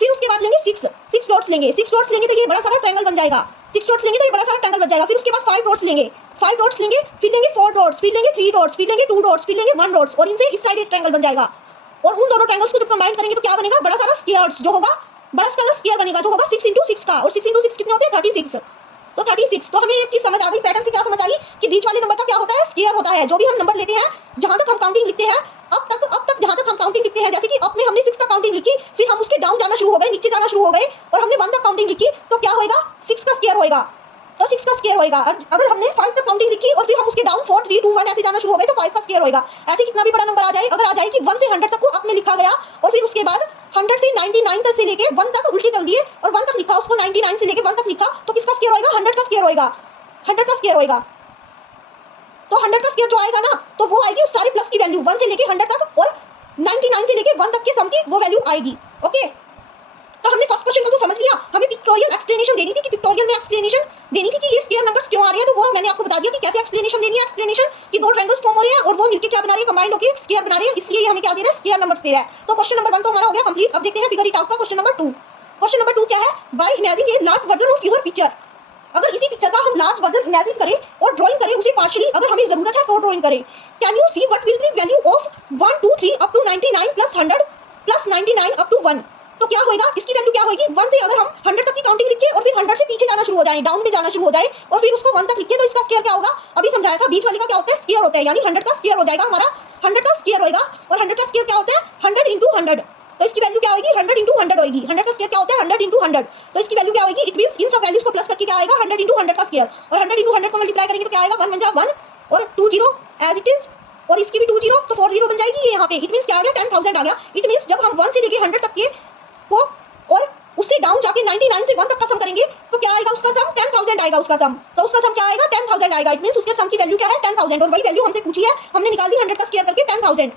फिर उसके बाद लेंगे 6 डॉट्स लेंगे। 6 डॉट्स लेंगे तो ये बड़ा सारा ट्रायंगल बन जाएगा। 6 डॉट्स लेंगे तो ये बड़ा सारा ट्रायंगल बन जाएगा। फिर उसके बाद 5 डॉट्स लेंगे, 5 डॉट्स लेंगे, फिर लेंगे 4 डॉट्स, फिर लेंगे 3 डॉट्स, फिर लेंगे 2 डॉट्स, फिर लेंगे 1 डॉट्स, और इनसे इस साइड एक ट्रायंगल बन जाएगा। और उन दोनों ट्रायंगल्स को जब कंबाइन करेंगे तो क्या बनेगा, बड़ा सारा स्क्वायर्स जो होगा, बड़ा सारा स्क्वायर बनेगा जो होगा 6 × 6 का, और 6 × 6 कितने होते हैं 36। तो 36, तो हमें एक चीज समझ आ गई, पैटर्न से क्या समझ आई कि बीच वाले नंबर का क्या होता है, स्क्वायर होता है। जो भी हम नंबर लेते हैं, जहां तक हम काउंटिंग लिखते हैं, अब तक जहां तक हम काउंटिंग लिखते हैं, जैसे कि अब में हमने 6 तक काउंटिंग लिखी, फिर हम उसके डाउन जाना शुरू हो गए, नीचे जाना शुरू हो गए, और हमने 1 तक काउंटिंग लिखी, तो क्या होएगा, 6 का स्क्वायर होएगा, तो 6 का स्क्वायर होएगा। अगर हमने 5 तक काउंटिंग लिखी और फिर हम उसके डाउन 4 3 2 1 ऐसे जाना शुरू हो गए, तो 5 का स्क्वायर होएगा। ऐसे कितना भी बड़ा नंबर आ जाए, अगर आ जाए कि 1 से 100 तक को अब में लिखा गया, और फिर उसके बाद 100 से 99 तक से लेके 1 तक उल्टी चल दिए, और 1 तक लिखा, उसको 99 से लेके 1 तक लिखा, तो किसका स्क्वायर होएगा, 100 का स्क्वायर होएगा, 100 का स्क्वायर होएगा। तो 100 का स्क्वायर जो आएगा ना, तो वो आएगी उस सारे प्लस की वैल्यू 1 से लेके 100 तक, और 99 से लेके 1 तक के सम की वो वैल्यू आएगी। ओके, तो हमने फर्स्ट क्वेश्चन को तो समझ लिया, हमें पिक्टोरियल एक्सप्लेनेशन देनी थी, कि पिक्टोरियल में एक्सप्लेनेशन देनी थी कि ये स्क्वायर नंबर्स क्यों आ रहे हैं, तो वो मैंने आपको बता दिया कि कैसे एक्सप्लेनेशन देनी है। एक्सप्लेनेशन कि दो ट्रायंगल्स फॉर्म हो रहे हैं और वो मिलके क्या बना रहे हैं, कंबाइंड होकर स्क्वायर बना रहे हैं, इसलिए ये हमें क्या दे रहा है, स्क्वायर नंबर्स दे रहा है। तो क्वेश्चन नंबर 1 तो हमारा हो गया कंप्लीट। अब देखते हैं फिगर इट आउट का क्वेश्चन नंबर 2। क्वेश्चन नंबर 2 क्या है, by imagine a large version of your picture. अगर इसी पिक्चर का हम लार्ज वर्जन इमेजिन करें और ड्राइंग करें उसे पार्शियली, अगर हमें जरूरत है तो ड्राइंग करें। Can you see what will be value of 1 2 3 up to 99 plus 100 plus 99 up to 1। तो क्या होएगा, इसकी वैल्यू क्या होएगी, 1 से अगर हम 100 तक की काउंटिंग लिखें और फिर 100 से पीछे जाना शुरू हो जाए, डाउन में जाना शुरू हो जाए, और फिर उसको 1 तक लिखें, तो इसका स्क्वायर क्या होगा, अभी समझाया था, बीच वाले का क्या होता है, स्क्वायर होता है, यानी 100 का स्क्वायर हो जाएगा हमारा, 100 का स्क्वायर होएगा। और 100 का स्क्वायर क्या होता है, 100 × 100, तो इसकी वैल्यू क्या होगी, 100 × 100 होगी। 100 का स्क्वायर क्या होता है, 100 × 100, तो इसकी वैल्यू क्या होगी, इट मींस इन सब वैल्यूज को प्लस करके क्या आएगा, 100 × 100 का स्क्वायर, और 100 × 100 को मल्टीप्लाई करेंगे तो क्या आएगा, 1 बन जाएगा 1 और 2 0 एज इट इज, और इसकी भी 2 0, तो 4 0 बन जाएगी ये यहाँ पे। इट मींस क्या आ गया, 10,000 आ गया। इट मींस जब हम 1 से लेके 100 तक के को और उससे डाउन जाके 99 से 1 तक का सम करेंगे, तो क्या आएगा उसका सम, 10,000 आएगा उसका सम। तो उसका सम क्या आएगा, 10,000 आएगा। इट मींस उसके सम की वैल्यू क्या है, 10,000, और वही वैल्यू हमसे पूछी है, हमने निकाल दी 100 का स्क्वायर करके 10,000।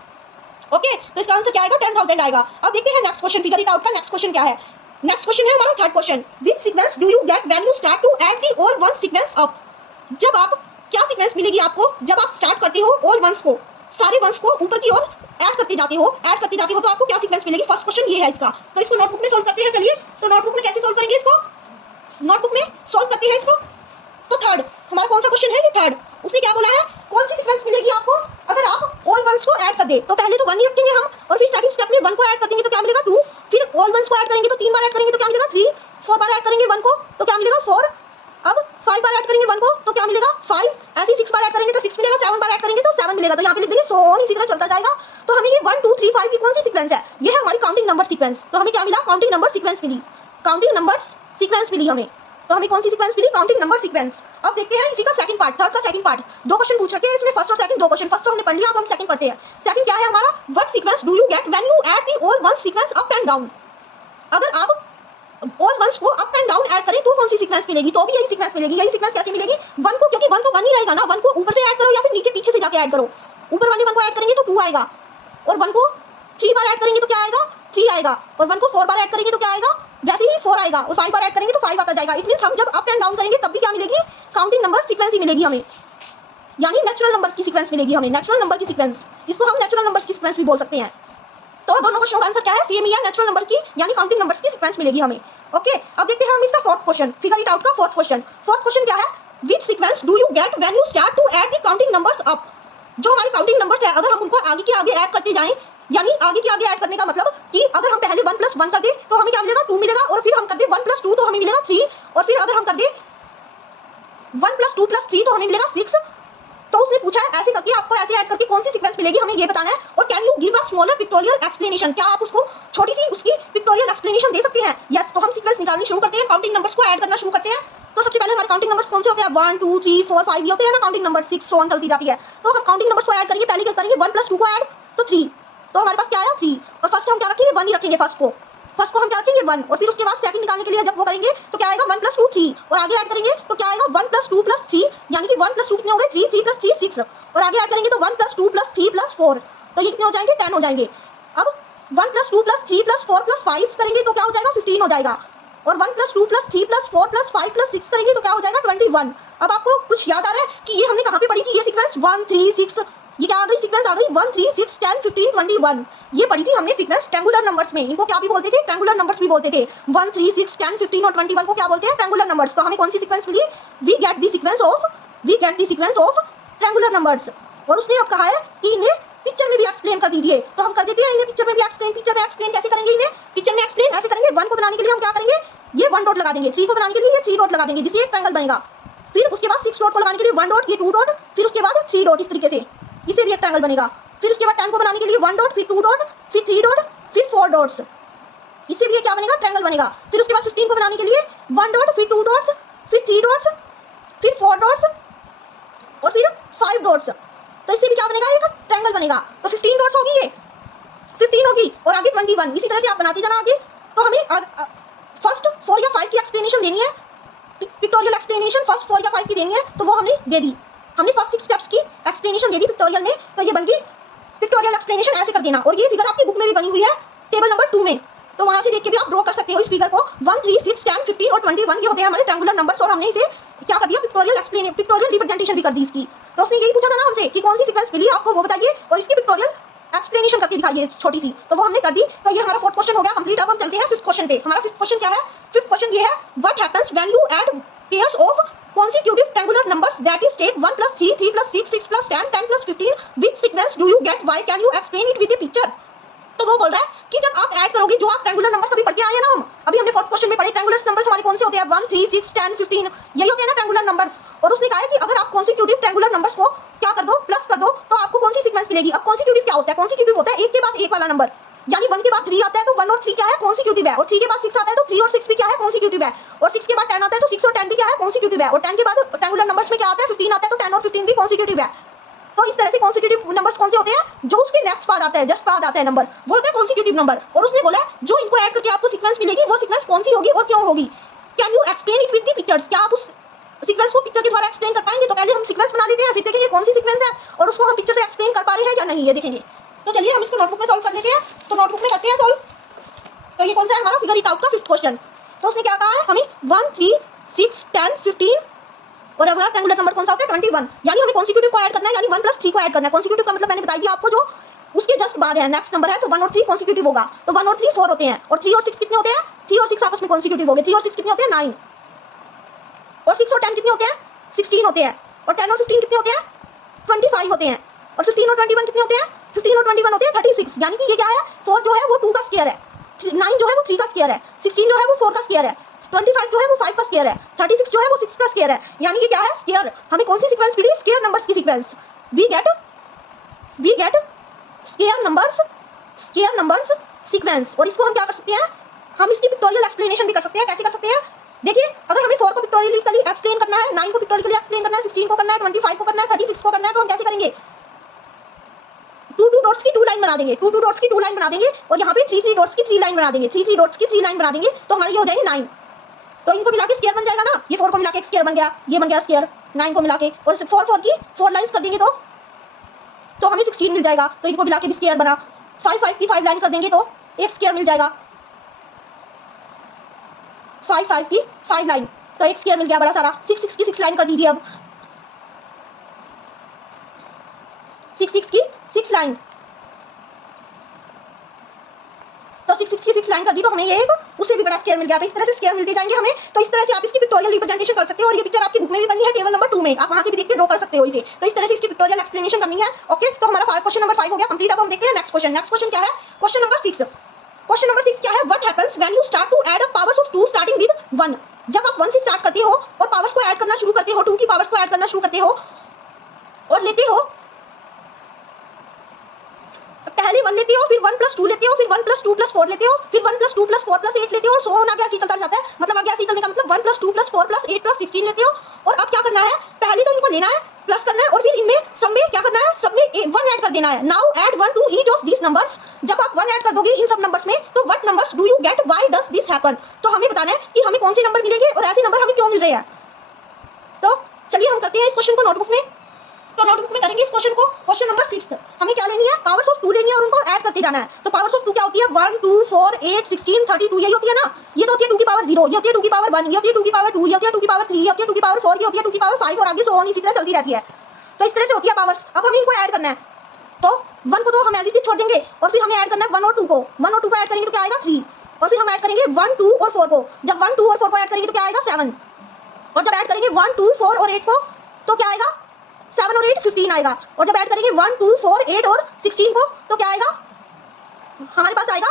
ओके, तो इसका आंसर क्या आएगा, 10,000 आएगा। अब देखते हैं next question, figure it out का नेक्स्ट क्वेश्चन क्या है। नेक्स्ट क्वेश्चन है हमारा third question, which sequence do you get when you start to add the all one sequence up. जब आप, क्या सीक्वेंस मिलेगी आपको जब आप स्टार्ट करते हो ऑल वंस को, सारे वंस को ऊपर की ओर ऐड करते जाते हो, तो आपको क्या सीक्वेंस मिलेगी। फर्स्ट क्वेश्चन ये है इसका, तो इसको नोटबुक में सॉल्व करते हैं। चलिए, तो नोटबुक में कैसे सॉल्व करेंगे इसको, नोटबुक में सॉल्व करते हैं इसको। तो थर्ड हमारा कौन सा क्वेश्चन है, ये थर्ड। उसने क्या बोला है, कौन सी सीक्वेंस मिलेगी आपको अगर आप ऑल वंस को ऐड कर दे। तो पहले तो 1 ही रखेंगे हम, और फिर सेकंड स्टेप में 1 को ऐड कर देंगे तो क्या मिलेगा 2, फिर ऑल वंस को ऐड करेंगे तो 3 बार ऐड करेंगे तो क्या मिलेगा 3, 4 बार ऐड करेंगे 1 को तो क्या मिलेगा 4, अब 5 बार ऐड करेंगे 1 को तो क्या मिलेगा 5, ऐसे 6 बार ऐड करेंगे तो 6 मिलेगा, 7 बार ऐड करेंगे तो 7 मिलेगा। तो यहाँ पे लिख देंगे सो ऑन, इसी तरह चलता जाएगा। तो हमें ये 1 2 3 5 की कौन सी सीक्वेंस है, ये है हमारी काउंटिंग नंबर सीक्वेंस। तो हमें क्या मिला, काउंटिंग नंबर सीक्वेंस मिली, काउंटिंग नंबर्स सीक्वेंस मिली हमें। तो हमें कौन सी सीक्वेंस मिली, काउंटिंग नंबर सीक्वेंस। अब देखते हैं इसी का सेकंड पार्ट, थर्ड का सेकंड पार्ट। दो क्वेश्चन पूछ रखे हैं इसमें, फर्स्ट और सेकंड, दो क्वेश्चन। फर्स्ट तो हमने पढ़ लिया, अब हम सेकंड पढ़ते हैं। सेकंड क्या है हमारा, what sequence do you get when you add the all one sequence up and down. अगर आप ऑल वंस को अप एंड डाउन ऐड करें तो कौन सी सीक्वेंस मिलेगी, तो भी यही सीक्वेंस मिलेगी। यही सीक्वेंस कैसे मिलेगी, 1 को, क्योंकि 1 तो 1 ही रहेगा ना, 1 को ऊपर से ऐड करो या फिर नीचे पीछे से जाके ऐड करो। ऊपर वाले 1 को ऐड करेंगे तो 2 आएगा, और 1 को 3 बार ऐड करेंगे तो क्या आएगा 3 आएगा, और 1 को 4 बार ऐड करेंगे तो क्या आएगा, वैसे ही 4 आएगा, और 5 बार ऐड करेंगे तो 5 आता जाएगा। इट मींस हम जब अप एंड डाउन करेंगे तब भी क्या मिलेगी, काउंटिंग नंबर सीक्वेंस ही मिलेगी हमें, यानी नेचुरल नंबर की सीक्वेंस मिलेगी हमें, नेचुरल नंबर की सीक्वेंस। इसको हम नेचुरल नंबर की सीक्वेंस भी बोल सकते हैं। तो दोनों क्वेश्चन का आंसर क्या है, सेम ही है, नेचुरल नंबर की यानी काउंटिंग नंबर्स की सीक्वेंस मिलेगी हमें। ओके, अब देखते हैं हम इसका fourth question, figure it out का फोर्थ क्वेश्चन। फोर्थ क्वेश्चन क्या है, which sequence do you get when you start to add the counting numbers up. जो हमारी काउंटिंग नंबर्स है, अगर हम उनको आगे के आगे ऐड करते जाएं, यानी आगे के आगे ऐड करने का मतलब कि अगर हम पहले 1 + 1 कर दे तो हमें क्या मिलेगा 2 मिलेगा, और फिर हम कर दे 1 + 2 तो हमें मिलेगा 3, और फिर अगर हम कर दे 1 + 2 + 3 तो हमें मिलेगा 6। तो उसने पूछा है ऐसे करके, आपको ऐसे ऐड करके कौन सी सीक्वेंस मिलेगी हमें ये बताना है। और can you give a smaller pictorial explanation, क्या आप उसको छोटी सी उसकी पिक्टोरियल एक्सप्लेनेशन दे सकते हैं। यस, तो हम सीक्वेंस निकालनी शुरू करते हैं, काउंटिंग नंबर्स को ऐड करना शुरू करते हैं। तो सबसे पहले हमारे काउंटिंग नंबर्स कौन से होते हैं, 1 2 3 4 5 ये होते हैं ना काउंटिंग नंबर, 6 सो ऑन चलती जाती है। तो हम काउंटिंग नंबर्स को ऐड करेंगे, पहले क्या करेंगे 1 + 2 को ऐड तो 3, तो हमारे पास क्या आया 3, और फर्स्ट हम क्या रखेंगे 1 ही रखेंगे, फर्स्ट को हम क्या रखेंगे 1, और फिर उसके बाद सेकंड निकालने के लिए जब वो करेंगे तो क्या आएगा 1 + 2 3, और आगे ऐड करेंगे तो क्या आएगा 1 + 2 + 3, यानी कि 1 + 2 कितने हो गए 3, 3 + 3 6, और आगे ऐड करेंगे तो 1 + 2 + 3 + 4, तो ये कितने हो जाएंगे 10 हो जाएंगे। अब 1 + 2 + 3 + 4 + 5 करेंगे तो क्या हो जाएगा 15 हो जाएगा, और 1 + 2 + 3 + 4 + 5 + 6 करेंगे तो क्या हो जाएगा 21। अब आपको कुछ याद आ रहा है कि ये हमने कहाँ पे पढ़ी थी, ये सीक्वेंस 1 3 6, ये क्या आ गई सीक्वेंस आ गई 1 3 6 10 15 21, ये पढ़ी थी हमने सीक्वेंस ट्रायंगुलर नंबर्स में। इनको क्या भी बोलते थे, ट्रायंगुलर नंबर्स भी बोलते थे। 1 3 6 10 15 और 21 को क्या बोलते हैं, ट्रायंगुलर नंबर्स। तो हमें कौन सी सीक्वेंस मिली, we get the sequence of triangular numbers. और उसने अब कहा है कि इन्हें पिक्चर में भी एक्सप्लेन कर दीजिए। तो हम कर देते हैं इन्हें पिक्चर में भी एक्सप्लेन। पिक्चर में एक्सप्लेन कैसे करेंगे इन्हें? पिक्चर में एक्सप्लेन ऐसे करेंगे, 1 को बनाने के लिए हम क्या करेंगे, ये 1 डॉट लगा देंगे, 3 को बनाने के लिए ये 3 डॉट लगा देंगे, जिससे एक ट्रायंगल बनेगा। फिर उसके बाद 6 डॉट को लगाने के लिए 1 डॉट, ये 2 डॉट, फिर उसके बाद 3 डॉट, इस तरीके से इससे भी एक ट्रायंगल बनेगा। फिर उसके बाद 10 को बनाने के लिए 1 डॉट, फिर 2 डॉट, फिर 3 डॉट, फिर 4 डॉट्स, इससे भी ये क्या बनेगा, ट्रायंगल बनेगा। फिर उसके बाद 15 को बनाने के लिए 1 डॉट, फिर 2 डॉट्स, फिर 3 डॉट्स, फिर 4 डॉट्स और फिर 5 डॉट्स, तो इससे भी क्या बनेगा, एक ट्रायंगल बनेगा। तो 15 डॉट्स होगी, ये 15 होगी और आगे 21। इसी तरह से आप बनाते जाना आगे। तो हमें फर्स्ट 4 या 5 की एक्सप्लेनेशन देनी है, पिक्टोरियल एक्सप्लेनेशन फर्स्ट 4 या 5 की देनी है, तो वो हमने दे दी। हमने फर्स्ट 6 स्टेप्स की एक्सप्लेनेशन दे दी पिक्टोरियल में, तो ये बन गई पिक्टोरियल एक्सप्लेनेशन। ऐसे कर देना। और ये फिगर आपकी बुक में भी बनी हुई है टेबल नंबर 2 में, तो वहां से देख के भी आप ड्रॉ कर सकते हो इस फिगर को। 1, 3, 6, 10, 15 और 21 ये होते हैं हमारे ट्रायंगुलर नंबर्स, और हमने इसे क्या कर दिया, पिक्टोरियल रिप्रेजेंटेशन भी कर दी इसकी। तो उसने यही पूछा था ना हमसे कि कौन सी सीक्वेंस मिली आपको, वो बताइए और इसकी पिक्टोरियल एक्सप्लेनेशन करके दिखाइए छोटी सी, तो वो हमने कर दी। तो ये हमारा 4th क्वेश्चन हो गया कंप्लीट। अब हम चलते हैं 5th क्वेश्चन पे। हमारा 5th क्वेश्चन क्या है? 5th क्वेश्चन ये है, what happens when you add pairs of consecutive triangular numbers, that is take 1 plus 3, 3 plus 6, 6 plus 10, 10 plus 15, which sequence do you get, why, can you explain it with a picture? तो वो बोल रहा है कि जब आप ऐड करोगे, जो आप ट्रायंगुलर नंबर्स अभी पढ़ के आए हैं ना, हम अभी हमने 4th क्वेश्चन में पढ़े, ट्रायंगुलर नंबर्स हमारे कौन से होते हैं, 1, 3, 6, 10, 15, यही होते हैं ना ट्रायंगुलर नंबर्स। और उसने कहा है कि अगर आप कॉन्सिक्यूटिव ट्रायंगुलर नंबर्स को क्या कर दो, प्लस कर दो, तो आपको कौन सी सीक्वेंस मिलेगी। अब कॉन्सिक्यूटिव क्या होता है? कॉन्सिक्यूटिव होता है एक के बाद एक वाला नंबर, यानी 1 के बाद 3 आता है तो 1 और 3 क्या है, कॉन्सिक्यूटिव है। और 3 के बाद 6 आता है तो 3 और 6 भी क्या है, कॉन्सिक्यूटिव है। और 6 के बाद 10 आता है तो 6 और 10 भी क्या है, कॉन्सिक्यूटिव है। और 10 के बाद ट्रायंगुलर नंबर्स में क्या आता है, 15 आता है तो 10 और 15 भी कॉन्सिक्यूटिव है। तो इस तरह से कॉन्सिक्यूटिव नंबर्स कौन से होते हैं, जो उसके नेक्स्ट बाद आता है, जस्ट बाद आता है नंबर, वो होता है कॉन्सिक्यूटिव नंबर। और उसने बोला जो इनको ऐड करके आपको सीक्वेंस मिलेगी, वो सीक्वेंस कौन सी होगी और क्यों होगी। Can you explain it with the pictures, क्या आप उस सीक्वेंस को पिक्चर के द्वारा एक्सप्लेन कर पाएंगे। तो पहले हम सीक्वेंस बना लेते हैं, फिर देखेंगे कौन सी सीक्वेंस है और उसको हम पिक्चर से एक्सप्लेन कर पा रहे हैं या नहीं, ये देखेंगे। तो चलिए हम इसको नोटबुक में सॉल्व कर लेते हैं। तो नोटबुक में करते हैं सॉल्व। तो ये कौन सा है हमारा, फिगर इट आउट का 5th क्वेश्चन। तो उसने क्या कहा है, हमें 1, 3, 6, 10, 15 और अगला ट्रायंगुलर नंबर कौन सा होता है, 21, यानी हमें कॉन्सिक्यूटिव को ऐड करना है, यानी 1 + 3 को ऐड करना है। कॉन्सिक्यूटिव का मतलब मैंने बता दिया आपको, जो उसके जस्ट बाद है, नेक्स्ट नंबर है, तो 1 और 3 कॉन्सिक्यूटिव होगा। तो 1 और 3 4 होते हैं, और 3 और 6 कितने होते हैं, 3 और 6 आपस में कॉन्सिक्यूटिव हो गए। 3 और 6 कितने होते हैं, 9। और 6 और 10 कितने होते हैं, 16 होते हैं। और 10 और 15 कितने होते हैं, 25 होते हैं। और 15 और 21 कितने होते हैं, 15 और 21 होते हैं 36, यानी कि ये क्या है, 4 जो है वो 2 का स्क्वायर है, 9 जो है वो 3 का स्क्वायर है, 16 जो है वो 4 का स्क्वायर है, 25 जो है वो 5 का स्क्वायर है, 36 जो है वो 6 का स्क्वायर है, यानी कि क्या है, स्क्वायर। हमें कौन सी सीक्वेंस मिली, स्क्वायर नंबर्स की sequence. We get square numbers sequence. और इसको हम क्या कर सकते हैं, हम इसकी पिक्टोरियल एक्सप्लेनेशन भी कर सकते हैं। कैसे कर सकते हैं, देखिए, अगर हमें 4 को पिक्टोरियली एक्सप्लेन करना है, 9 को पिक्टोरियली एक्सप्लेन करना है, 16 को करना है, 25 को करना है, 36 को करना है, तो हम कैसे करेंगे, 2 डॉट्स की 2 लाइन बना देंगे, 2 डॉट्स की 2 लाइन बना देंगे, और यहाँ पे 3 डॉट्स की 3 लाइन बना देंगे, 3 डॉट्स की 3 लाइन बना देंगे, तो हमारी ये हो जाएगी 9। तो इनको मिला के स्क्वायर बन जाएगा ना, ये 4 को मिला के स्क्वायर बन गया, ये बन गया स्क्वायर, 9 को मिला के, और 4 की 4 लाइंस कर देंगे तो हमें 16 मिल जाएगा। तो इनको मिला के भी स्क्वायर बना। 5 की 5 लाइन कर देंगे तो एक स्क्वायर मिल जाएगा, 5 की 5 लाइन, तो एक स्क्वायर मिल गया बड़ा सारा। 6 की 6 लाइन कर दीजिए, अब 6 की 6 लाइन, तो 6 की 6 लाइन कर दी, तो हमें ये एक उससे भी बड़ा स्क्वायर मिल गया। तो इस तरह से स्क्वायर मिलते जाएंगे हमें। तो इस तरह से आप इसकी पिक्टोरियल रिप्रेजेंटेशन कर सकते हो, और ये पिक्चर आपकी बुक में भी बनी है टेबल नंबर 2 में, आप वहां से भी देख के ड्रॉ कर सकते हो इसे। तो इस तरह से इसकी पिक्टोरियल एक्सप्लेनेशन करनी है। ओके, तो हमारा क्वेश्चन नंबर 5 हो गया कंप्लीट। अब हम देखते हैं नेक्स्ट क्वेश्चन। नेक्स्ट क्वेश्चन क्या है, क्वेश्चन नंबर 6। क्वेश्चन नंबर 6 क्या है, what happens when you start to add up powers of 2 starting with 1। जब आप 1 से स्टार्ट करते हो और पावर्स को ऐड करना शुरू करते हो, 2 की पावर्स को ऐड करना शुरू करते हो और लेते हो, पहले 1 लेते हो, फिर 1 + 2 लेते हो, फिर 1 + 2 + 4 लेते हो, फिर 1 + 2 + 4 + 8 लेते हो, और सो ऑन आगे ऐसे चलता जाता है। मतलब आगे ऐसे चलने का मतलब 1 + 2 + 4 + 8 + 16 लेते हो। और अब क्या करना है, पहले तो इनको लेना है, प्लस करना है, और फिर इनमें सब में क्या करना है, सब में 1 ऐड कर देना है। Now add 1 to each of this numbers. जब आप 1 ऐड कर दोगे इन सब नंबर्स में, तो what numbers do you gate, why does this happen. तो हमें बताना है कि हमें कौन से नंबर मिलेंगे और ऐसे नंबर हमें क्यों मिल रहे हैं। तो चलिए हम करते हैं इस क्वेश्चन को नोटबुक में। तो नोटबुक में करेंगे इस क्वेश्चन को। क्वेश्चन नंबर 6 हमें क्या लेनी है, पावर्स ऑफ 2 लेनी है और उनको ऐड करते जाना है। तो पावर्स ऑफ 2 क्या होती है, 1, 2, 4, 8, 16, 32, यही होती है ना। ये तो होती है 2 की पावर 0, ये होती है 2 की पावर 1, ये होती है 2 की पावर 2, ये होती है 2 की पावर 3, ये होती है 2 की पावर 4, ये होती है 2 की पावर 5, और आगे सो ऑन इसी तरह चलती रहती है। तो इस तरह से होती है पावर्स। अब हमें इनको ऐड करना है, तो 1 को तो हम एज इट इज छोड़ देंगे, और फिर हमें ऐड करना है 1 और 2 को। 1 और 2 को ऐड करेंगे तो क्या आएगा, 3, और फिर हम ऐड करेंगे 1, 2 और 4 को। जब 1, 2 और 4 को ऐड करेंगे तो क्या आएगा, 7, और जब ऐड करेंगे 1, 2, 4 और 8 को तो क्या आएगा, 7 और 8 15 आएगा। और जब ऐड करेंगे 1 2 4 8 और 16 को तो क्या आएगा हमारे पास आएगा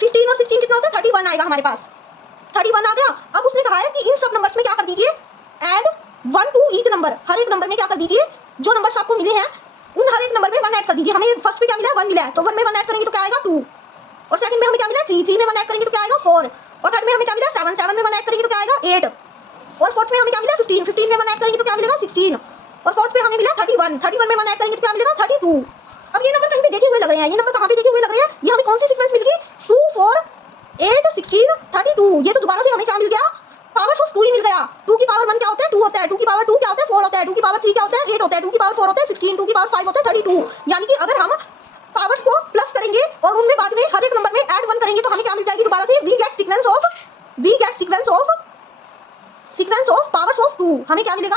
15 और 16 कितना होता है 31 आएगा हमारे पास। 31 आ गया। अब उसने कहा है कि इन सब नंबर्स में क्या कर दीजिए ऐड 1 टू ईच नंबर, हर एक नंबर में क्या कर दीजिए जो नंबर्स आपको मिले हैं उन हर एक नंबर में 1 ऐड कर दीजिए। हमें फर्स्ट पे क्या मिला है 1 मिला है तो 1 में 1 ऐड करेंगे तो क्या आएगा 2, और सेकंड में हमें क्या मिला है 3, 3 में 1 ऐड करेंगे तो क्या आएगा 4, और थर्ड में हमें क्या मिला 7, 7 में 1 ऐड करेंगे तो क्या आएगा 8, और फोर्थ में हमें क्या मिला 15, 15 में 1 ऐड करेंगे तो क्या मिलेगा 16, और फोर्थ पे हमें मिला 31, 31 में 1 ऐड करेंगे तो क्या मिलेगा 32। अब ये नंबर कहीं पे देखे हुए लग रहे हैं, ये नंबर कहाँ पे देखे हुए लग रहे हैं, ये हमें कौन सी सीक्वेंस मिल गई 2 4 8 16 32। ये तो दोबारा से हमें क्या मिल गया पावर्स ऑफ 2 ही मिल गया। 2 की पावर 1 क्या होता है 2 होता है, 2 की पावर 2 क्या होता है 4 होता है, 2 की पावर 3 क्या होता है 8 होता है, 2 की पावर 4 होता है 16, 2 की पावर 5 होता है 32। यानी कि अगर हम पावर्स को प्लस करेंगे और उनमें बाद में हर एक नंबर में ऐड 1 करेंगे तो हमें क्या मिल जाएगी दोबारा से we get sequence of powers of 2। हमें क्या मिलेगा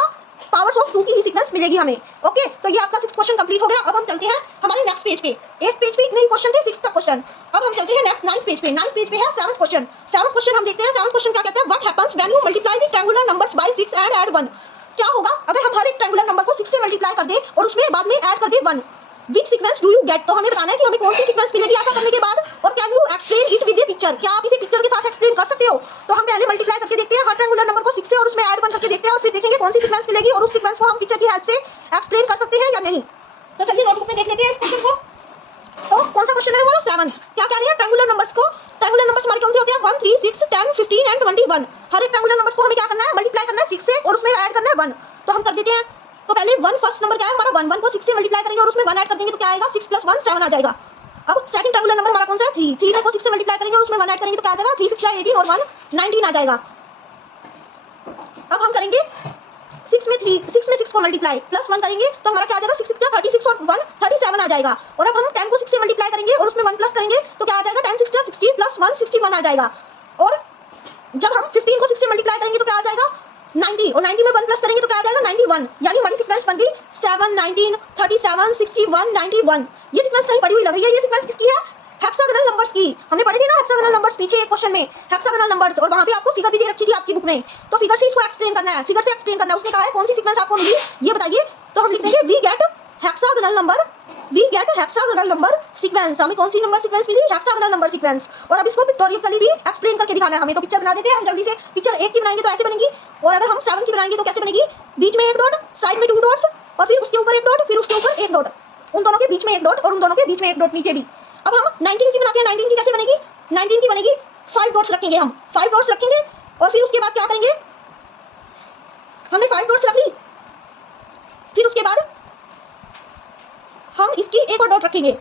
पावर्स ऑफ 2 की ही सीक्वेंस मिलेगी हमें। ओके, तो ये आपका 6th क्वेश्चन कंप्लीट हो गया। अब हम चलते हैं हमारे नेक्स्ट पेज पे। 8th पेज पे इतने ही क्वेश्चन थे, 6th का क्वेश्चन। अब हम चलते हैं नेक्स्ट 9th पेज पे। 9th पेज पे है 7th क्वेश्चन। 7th क्वेश्चन हम देखते हैं। 7th क्वेश्चन क्या कहता है, what happens when you multiply the triangular numbers by 6 and add 1। क्या होगा अगर हम हर एक ट्रायंगुलर नंबर को 6 से मल्टीप्लाई कर दें और उसमें बाद में ऐड कर दें 1। विच सीक्वेंस डू यू गेट, तो हमें बताना है कि हमें कौन सी सीक्वेंस मिलेगी ऐसा करने के बाद, और can you explain it with a picture, क्या आप इसे पिक्चर के साथ एक्सप्लेन कर सकते हो। तो हम पहले मल्टीप्लाई करके देखते हैं हर ट्रायंगुलर नंबर को 6 से और उसमें ऐड 1 करके देखते हैं और फिर देखेंगे कौन सी सीक्वेंस मिलेगी और उस सीक्वेंस को हम पिक्चर की हेल्प से एक्सप्लेन कर सकते हैं या नहीं। तो चलिए नोटबुक में देख लेते हैं इस क्वेश्चन को। तो कौन सा क्वेश्चन है हमारा 7। क्या कह रहे हैं ट्रायंगुलर नंबर्स को, ट्रायंगुलर नंबर्स हमारे कौन से होते हैं 1 3 6 10 15 एंड 21। हर एक ट्रायंगुलर नंबर्स को हमें क्या करना है मल्टीप्लाई करना है 6 से और उसमें ऐड करना है 1। तो हम कर देते हैं। तो पहले 1 फर्स्ट नंबर क्या है हमारा 1 को 6 से मल्टीप्लाई करेंगे और उसमें 1 ऐड कर देंगे तो क्या आएगा 6 + 1 7 आ जाएगा। अब सेकंड ट्रायंगुलर नंबर हमारा कौन सा है 3, 3 को 6 से मल्टीप्लाई करेंगे और उसमें 1 ऐड करेंगे तो क्या आ जाएगा 3 6 18 और 1 19 आ जाएगा। अब हम करेंगे 6 में 6 को मल्टीप्लाई प्लस 1 करेंगे तो हमारा क्या आ जाएगा 6 6 36 और 1 37 आ जाएगा। और अब हम 10 को 6 से मल्टीप्लाई करेंगे और उसमें 1 प्लस करेंगे तो क्या आ जाएगा 10 6 60 + 1 61 आ जाएगा। और जब हम 15 को 6 से मल्टीप्लाई करेंगे तो क्या आ जाएगा 90, और 90 में 1 प्लस करेंगे तो क्या आ जाएगा 91। यानी हमारी सीक्वेंस बन गई 7 19 37 61 91। ये सीक्वेंस कहीं पड़ी हुई लग रही है। ये सीक्वेंस किसकी है हेक्सागोनल नंबर्स की। हमने पढ़ी थी ना हेक्सागोनल नंबर्स पीछे एक क्वेश्चन में हेक्सागोनल नंबर्स, और वहां पे आपको फिगर भी दे रखी थी आपकी बुक में। तो फिगर से इसको एक्सप्लेन करना है, फिगर से एक्सप्लेन करना है। उसने कहा है कौन सी सीक्वेंस आपको मिली ये बताइए। तो हम लिख देंगे we get hexagonal number sequence. हमें कौन सी नंबर सीक्वेंस मिली हेक्सागोनल नंबर सीक्वेंस। और अब इसको पिक्टोरियली भी एक्सप्लेन करके दिखाना है हमें। तो पिक्चर बना देते हैं हम जल्दी से। पिक्चर 8 की बनाएंगे तो ऐसे बनेगी, और अगर हम 7 की बनाएंगे तो कैसे बनेगी, बीच में एक डॉट, साइड में 2 डॉट्स, और फिर उसके ऊपर एक डॉट, फिर उसके ऊपर एक डॉट, उन दोनों के बीच में एक डॉट और उन दोनों के बीच में एक डॉट नीचे भी। अब हम 19 की बनाते हैं। 19 की कैसे बनेगी, 19 की बनेगी 5 डॉट्स रखेंगे हम, 5 डॉट्स रखेंगे और फिर उसके बाद क्या करेंगे, हमने 5 डॉट्स रख ली, फिर उसके बाद हम इसकी एक और डॉट रखेंगे।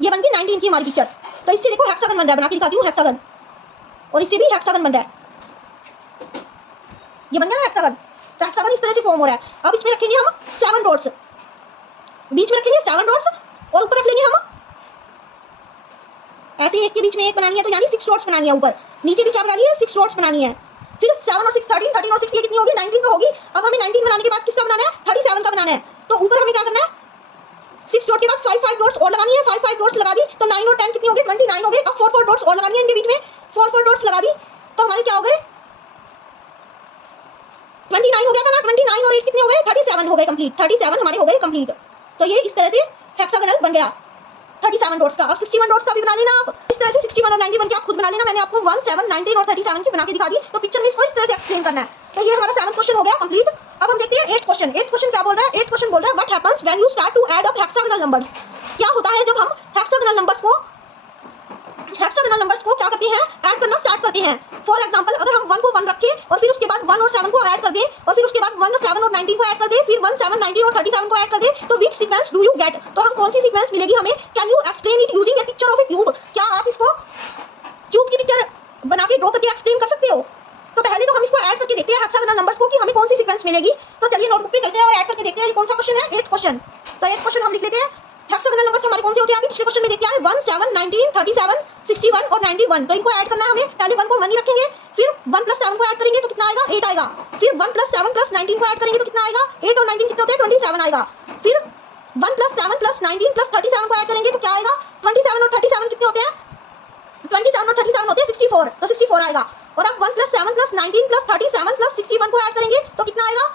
ये बन गई 19 की हमारी पिक्चर। तो इससे देखो हेक्सागन बन रहा है, बना के दिखाती हूँ हेक्सागन, और इससे भी हेक्सागन बन रहा है। ये बन गया ना हेक्सागन। तो हेक्सागन इस तरह से फॉर्म हो रहा है। अब इसमें रखेंगे हम 7 डॉट्स, बीच में रखेंगे 7 डॉट्स और ऊपर रख लेंगे हम ऐसे एक के बीच में एक बनानी है तो यानी 6 डॉट्स बनानी है। ऊपर नीचे भी क्या बनानी है 6 डॉट्स बनानी है। फिर 7 और 6 13, 13 और 6 ये कितनी होगी 19 तो होगी। अब हमें 19 बनाने के बाद किसका बनाना है 37 का बनाना है। तो ऊपर हमें क्या करना है 6 डॉट के बाद 5 डॉट्स और लगानी है। 5 डॉट्स लगा दी तो 9 और 10 कितनी हो गई 29 हो गए। अब 4 डॉट्स और लगानी है इनके बीच में। 4 डॉट्स लगा दी तो हमारे क्या हो गए 29 हो गया था ना। 29 और 8 कितने हो गए 37 हो गए कंप्लीट। 37 हमारे हो गए कंप्लीट। तो ये इस तरह से हेक्सागोनल बन गया 37 डॉट्स का। अब 61 डॉट्स का भी बना लेना आप इस तरह से। 61 और 91 की आप खुद बना लेना। मैंने आपको 1 7 19 और 37 की बना के दिखा दी। तो पिक्चर में इसको इस तरह से एक्सप्लेन करना है। तो ये हमारा 7th क्वेश्चन हो गया कंप्लीट। अब हम देखते हैं 8th क्वेश्चन। 8th क्वेश्चन क्या बोल रहा है 8th क्वेश्चन बोल रहा है what happens when you start to add up hexagonal numbers. क्या होता है जब हम हेक्सागोनल नंबर्स को क्या करते हैं ऐड करना स्टार्ट करते हैं। फॉर एग्जांपल अगर हम 1 को 1 रखें और फिर उसके बाद 1 और 7 को ऐड कर दें और फिर उसके बाद 1 7 और 19 को ऐड कर दें, फिर 1 7 19 और 37 को ऐड कर दें, तो विच सीक्वेंस डू यू गेट। तो हम कौन सी सीक्वेंस मिलेगी हमें। Can you explain it using A picture of A cube. क्या आप इसको क्यूब की पिक्चर बना के ड्रॉ करके एक्सप्लेन कर सकते हो। तो पहले तो हम इसको ऐड करके देखते हैं हेक्सागोनल नंबर्स को कि हमें कौन सी सीक्वेंस मिलेगी। तो चलिए नोटबुक पे चलते हैं और ऐड करके देखते हैं। ये कौन सा क्वेश्चन है 8th क्वेश्चन। तो 8th क्वेश्चन हम लिख लेते हैं। हेक्सागोनल नंबर्स हमारे कौन से होते हैं अभी पिछले क्वेश्चन में देखते हैं 1 7 19 37 61 और 91। तो इनको ऐड करना है हमें। पहले 1 को 1 ही रखेंगे, फिर 1 + 7 को ऐड करेंगे तो कितना आएगा 8 आएगा। फिर 1 + 7 + 19 को ऐड करेंगे तो कितना आएगा 8 और 19 कितने होते हैं 27 आएगा। फिर 1 + 7 + 19 + 37 को ऐड करेंगे तो क्या आएगा 27 और 37 कितने होते हैं 27 और 37 होते हैं 64, तो 64 आएगा। और आप 1 + 7 + 19 + 37 + 61 को ऐड करेंगे तो कितना आएगा?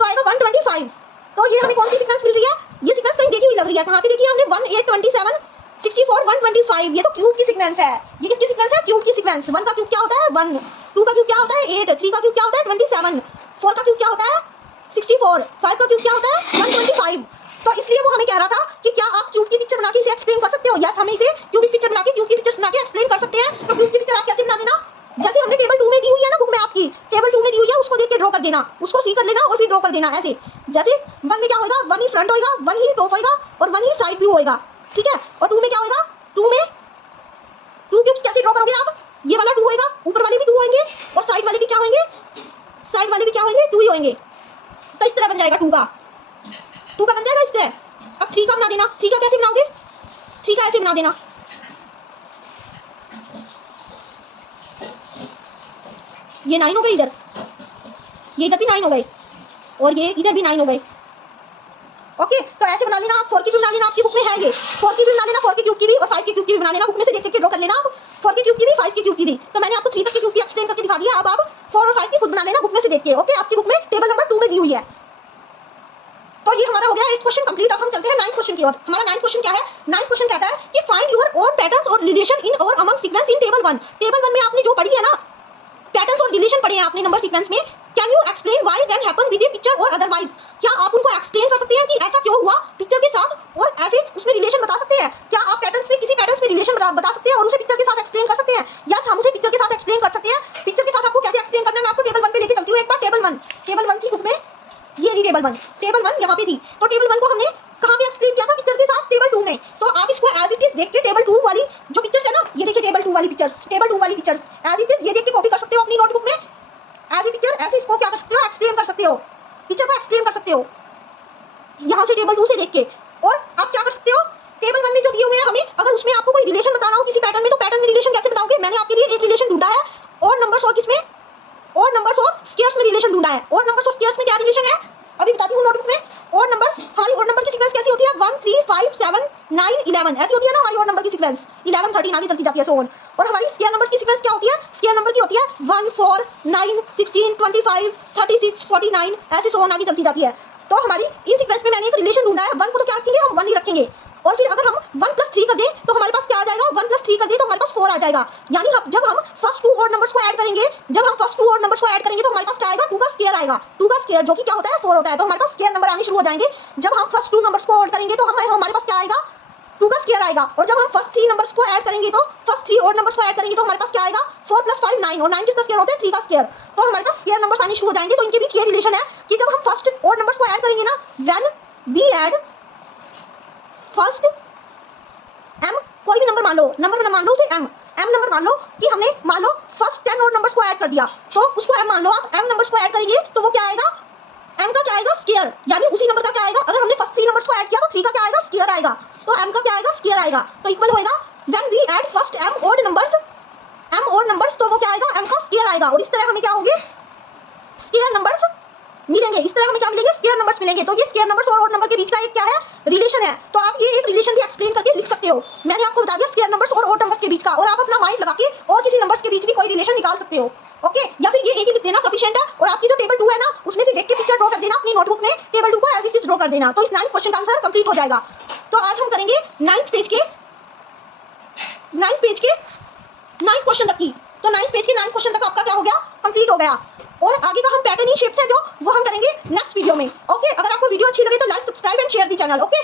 तो आएगा 125। तो ये हमें कौन सी सीक्वेंस मिल रही है? ये सीक्वेंस कहीं देखी हुई लग रही है। कहाँ पे देखी है हमने? 1 8 27 64 125। ये तो क्यूब की सीक्वेंस है। ये किसकी सीक्वेंस है? क्यूब की सीक्वेंस। 1 का क्यूब क्या होता है? 1, 2 का क्यूब क्या होता है? 8, 3 का क्यूब क्या होता है? 27, 4 का क्यूब क्या होता है? 64, 5 का क्यूब क्या होता है? 125। तो इसलिए वो हमें कह रहा था कि क्या आप क्यूब की पिक्चर बना के इसे एक्सप्लेन कर सकते हो? यस, हम इसे क्यूबिक पिक्चर बना के क्यूब की पिक्चर बना के एक्सप्लेन कर सकते हैं। तो क्यूब की पिक्चर आप कैसे बना देना? जैसे हमने टेबल 2 में दी हुई है ना, बुक में आपकी टेबल 2 में दी हुई है, उसको देख के ड्रॉ कर देना, उसको सी कर लेना और फिर ड्रॉ कर देना ऐसे। जैसे 1 में क्या होगा? 1 ही फ्रंट होएगा, 1 ही टॉप होएगा और 1 ही साइड व्यू होएगा, ठीक है। और 2 में क्या होएगा? 2 में 2 क्यूब्स कैसे ड्रॉ करोगे आप? ये वाला 2 होएगा, ऊपर वाले भी 2 होंगे और साइड वाले भी क्या होंगे? साइड वाले भी क्या होंगे? 2 ही होंगे। तो इस तरह बन जाएगा 2 का बन जाएगा इस तरह। अब 3 का बना देना। 3 का कैसे बनाओगे? 3 का ऐसे बना देना। ये 9 हो गए इधर, ये इधर भी 9 हो गए और ये इधर भी 9 हो गए। ओके, तो ऐसे बना लेना आप। 4 की भी बना लेना, आपकी बुक में है ये। 4 की भी बना लेना, 4 के क्यूब की भी और 5 के क्यूब की भी बना लेना। बुक में से देख के ड्रॉ कर लेना आप। 4 के क्यूब की भी, 5 के क्यूब की भी। तो मैंने आपको 3 तक के क्यूब की एक्सप्लेन करके दिखा दिया। अब आप 4 और 5 की खुद बना लेना बुक में से देख के। ओके, आपकी बुक में टेबल नंबर 2 में दी हुई है। तो ये हमारा हो गया 8 क्वेश्चन कंप्लीट। अब हम चलते हैं 9th क्वेश्चन की ओर। हमारा 9th क्वेश्चन क्या है? 9th क्वेश्चन कहता है कि फाइंड योर ओन पैटर्न्स और रिलेशन इन और among sequence in table 1। Table 1 में आपने जो पढ़ी है ना, पैटर्न्स और रिलेशन पढ़े हैं आपने नंबर सीक्वेंस में। Can you explain why then happen with a picture और अदरवाइज? क्या आप उनको एक्सप्लेन कर सकते हैं कि ऐसा क्यों हुआ पिक्चर के साथ और ऐसे उसमें रिलेशन बता सकते हैं? क्या आप पैटर्न्स में किसी पैटर्न्स में रिलेशन बता सकते हैं और उसे पिक्चर के साथ एक्सप्लेन कर सकते हैं? यस, हम उसे पिक्चर के साथ एक्सप्लेन कर सकते हैं। पिक्चर के साथ आपको कैसे एक्सप्लेन करना है, मैं आपको टेबल 1 पे लेके चलती हूँ एक बार। टेबल 1 की बुक में ये रही टेबल 1 यहाँ पे थी। तो टेबल 1 को हमने कहाँ पे एक्सप्लेन किया था? पिक्चर के साथ टेबल 2 में। तो आप इसको एज इट इज देख के टेबल 2 वाली जो पिक्चर्स है ना, ये देखिए टेबल 2 वाली पिक्चर्स, टेबल 2 वाली पिक्चर्स एज इट इज ये देख के कॉपी कर सकते हो अपनी नोटबुक में। एज ए पिक्चर ऐसे इसको क्या कर सकते हो? एक्सप्लेन कर सकते हो, पिक्चर को एक्सप्लेन कर सकते हो यहाँ से टेबल 2 से देख के। और आप क्या कर सकते हो? टेबल 1 में जो दिए हुए हैं हमें, अगर उसमें आपको कोई रिलेशन बताना हो किसी पैटर्न में, तो पैटर्न में रिलेशन कैसे बताओगे? मैंने आपके लिए एक रिलेशन ढूंढा है और नंबर्स और किसमें? और नंबर्स और स्क्वायर्स में रिलेशन ढूंढा है। और नंबर्स और स्क्वायर्स में क्या रिलेशन है अभी बताती हूँ नोटबुक में। और नंबर्स, हमारी और नंबर की सीक्वेंस कैसी होती है? 1 3 5 7 9 11 ऐसी होती है ना हमारी और नंबर की सीक्वेंस। 11 13 आगे चलती जाती है, सो ऑन। और हमारी स्क्वायर नंबर की सीक्वेंस क्या होती है? स्क्वायर नंबर की होती है 1 4 9 16 25 36 49 ऐसे सो ऑन आगे चलती जाती है। तो हमारी इन सीक्वेंस में मैंने एक रिलेशन ढूंढा है। 1 को तो क्या रखेंगे हम? 1 ही रखेंगे। और फिर अगर हम 1 + 3 कर दें तो हमारे पास क्या आ जाएगा? 1 + 3 कर दें तो हमारे पास 4 आ जाएगा। यानी जब हम फर्स्ट 2 और नंबर्स को ऐड करेंगे, तो हमारे पास क्या आएगा? 2 का स्क्वायर आएगा। 2 का स्क्वायर जो कि क्या होता है? 4 होता है। तो हमारे पास स्क्वायर नंबर आने शुरू हो जाएंगे। जब हम फर्स्ट 2 नंबर्स को ऐड करेंगे तो हमारे पास क्या आएगा? 2 का स्क्वायर आएगा। और जब हम फर्स्ट 3 नंबर्स को ऐड करेंगे तो फर्स्ट 3 और नंबर्स को ऐड करेंगे तो हमारे पास क्या आएगा? 4 + 5 9 और 9 किसका स्क्वायर होता है? 3 का स्क्वायर। तो हमारे पास स्क्वायर नंबर्स आने शुरू हो जाएंगे। तो इनके बीच ये रिलेशन है कि जब हम फर्स्ट और नंबर्स को ऐड करेंगे ना, when we add first m, कोई भी नंबर मान लो, उसे m नंबर मान लो कि हमने मान लो फर्स्ट 10 और नंबर्स को ऐड कर दिया, तो उसको m मान लो आप। m नंबर्स को ऐड करेंगे तो वो क्या आएगा? m का क्या आएगा? स्क्वायर। यानी उसी नंबर का क्या आएगा? अगर हमने फर्स्ट 3 नंबर्स को ऐड किया तो 3 का क्या आएगा? स्क्वायर आएगा। तो m का क्या आएगा? स्क्वायर आएगा। तो इक्वल होएगा when we add first m odd numbers, तो वो क्या आएगा? m का स्क्वायर आएगा। और इस तरह हमें क्या होंगे? स्क्वायर नंबर्स मिलेंगे। इस तरह हमें क्या मिलेंगे? स्क्वायर नंबर्स मिलेंगे। तो ये स्क्वायर नंबर्स और ओड नंबर के बीच का एक क्या है? रिलेशन है। तो आप ये एक रिलेशन भी एक्सप्लेन करके लिख सकते हो। मैंने आपको बता दिया स्क्वायर नंबर्स और ओड नंबर्स के बीच का। और आप अपना माइंड लगा के और किसी नंबर्स के बीच भी कोई रिलेशन निकाल सकते हो। ओके, या फिर ये एक ही लिख देना सफिशिएंट है। और आपकी जो टेबल 2 है ना, उसमें से देख के पिक्चर ड्रॉ कर देना अपनी नोटबुक में। टेबल 2 को एज इट इज ड्रॉ कर देना। तो इस 9th क्वेश्चन का आंसर कंप्लीट हो जाएगा। तो आज हम करेंगे 9th पेज के 9th क्वेश्चन तक की। तो 9th पेज के 9th क्वेश्चन तक आपका क्या हो गया? कंप्लीट हो गया। और आगे का हम पैटर्न ही शेप्स है जो वो हम करेंगे नेक्स्ट वीडियो में। ओके, अगर आपको वीडियो अच्छी लगे तो like, subscribe and share the channel. Okay.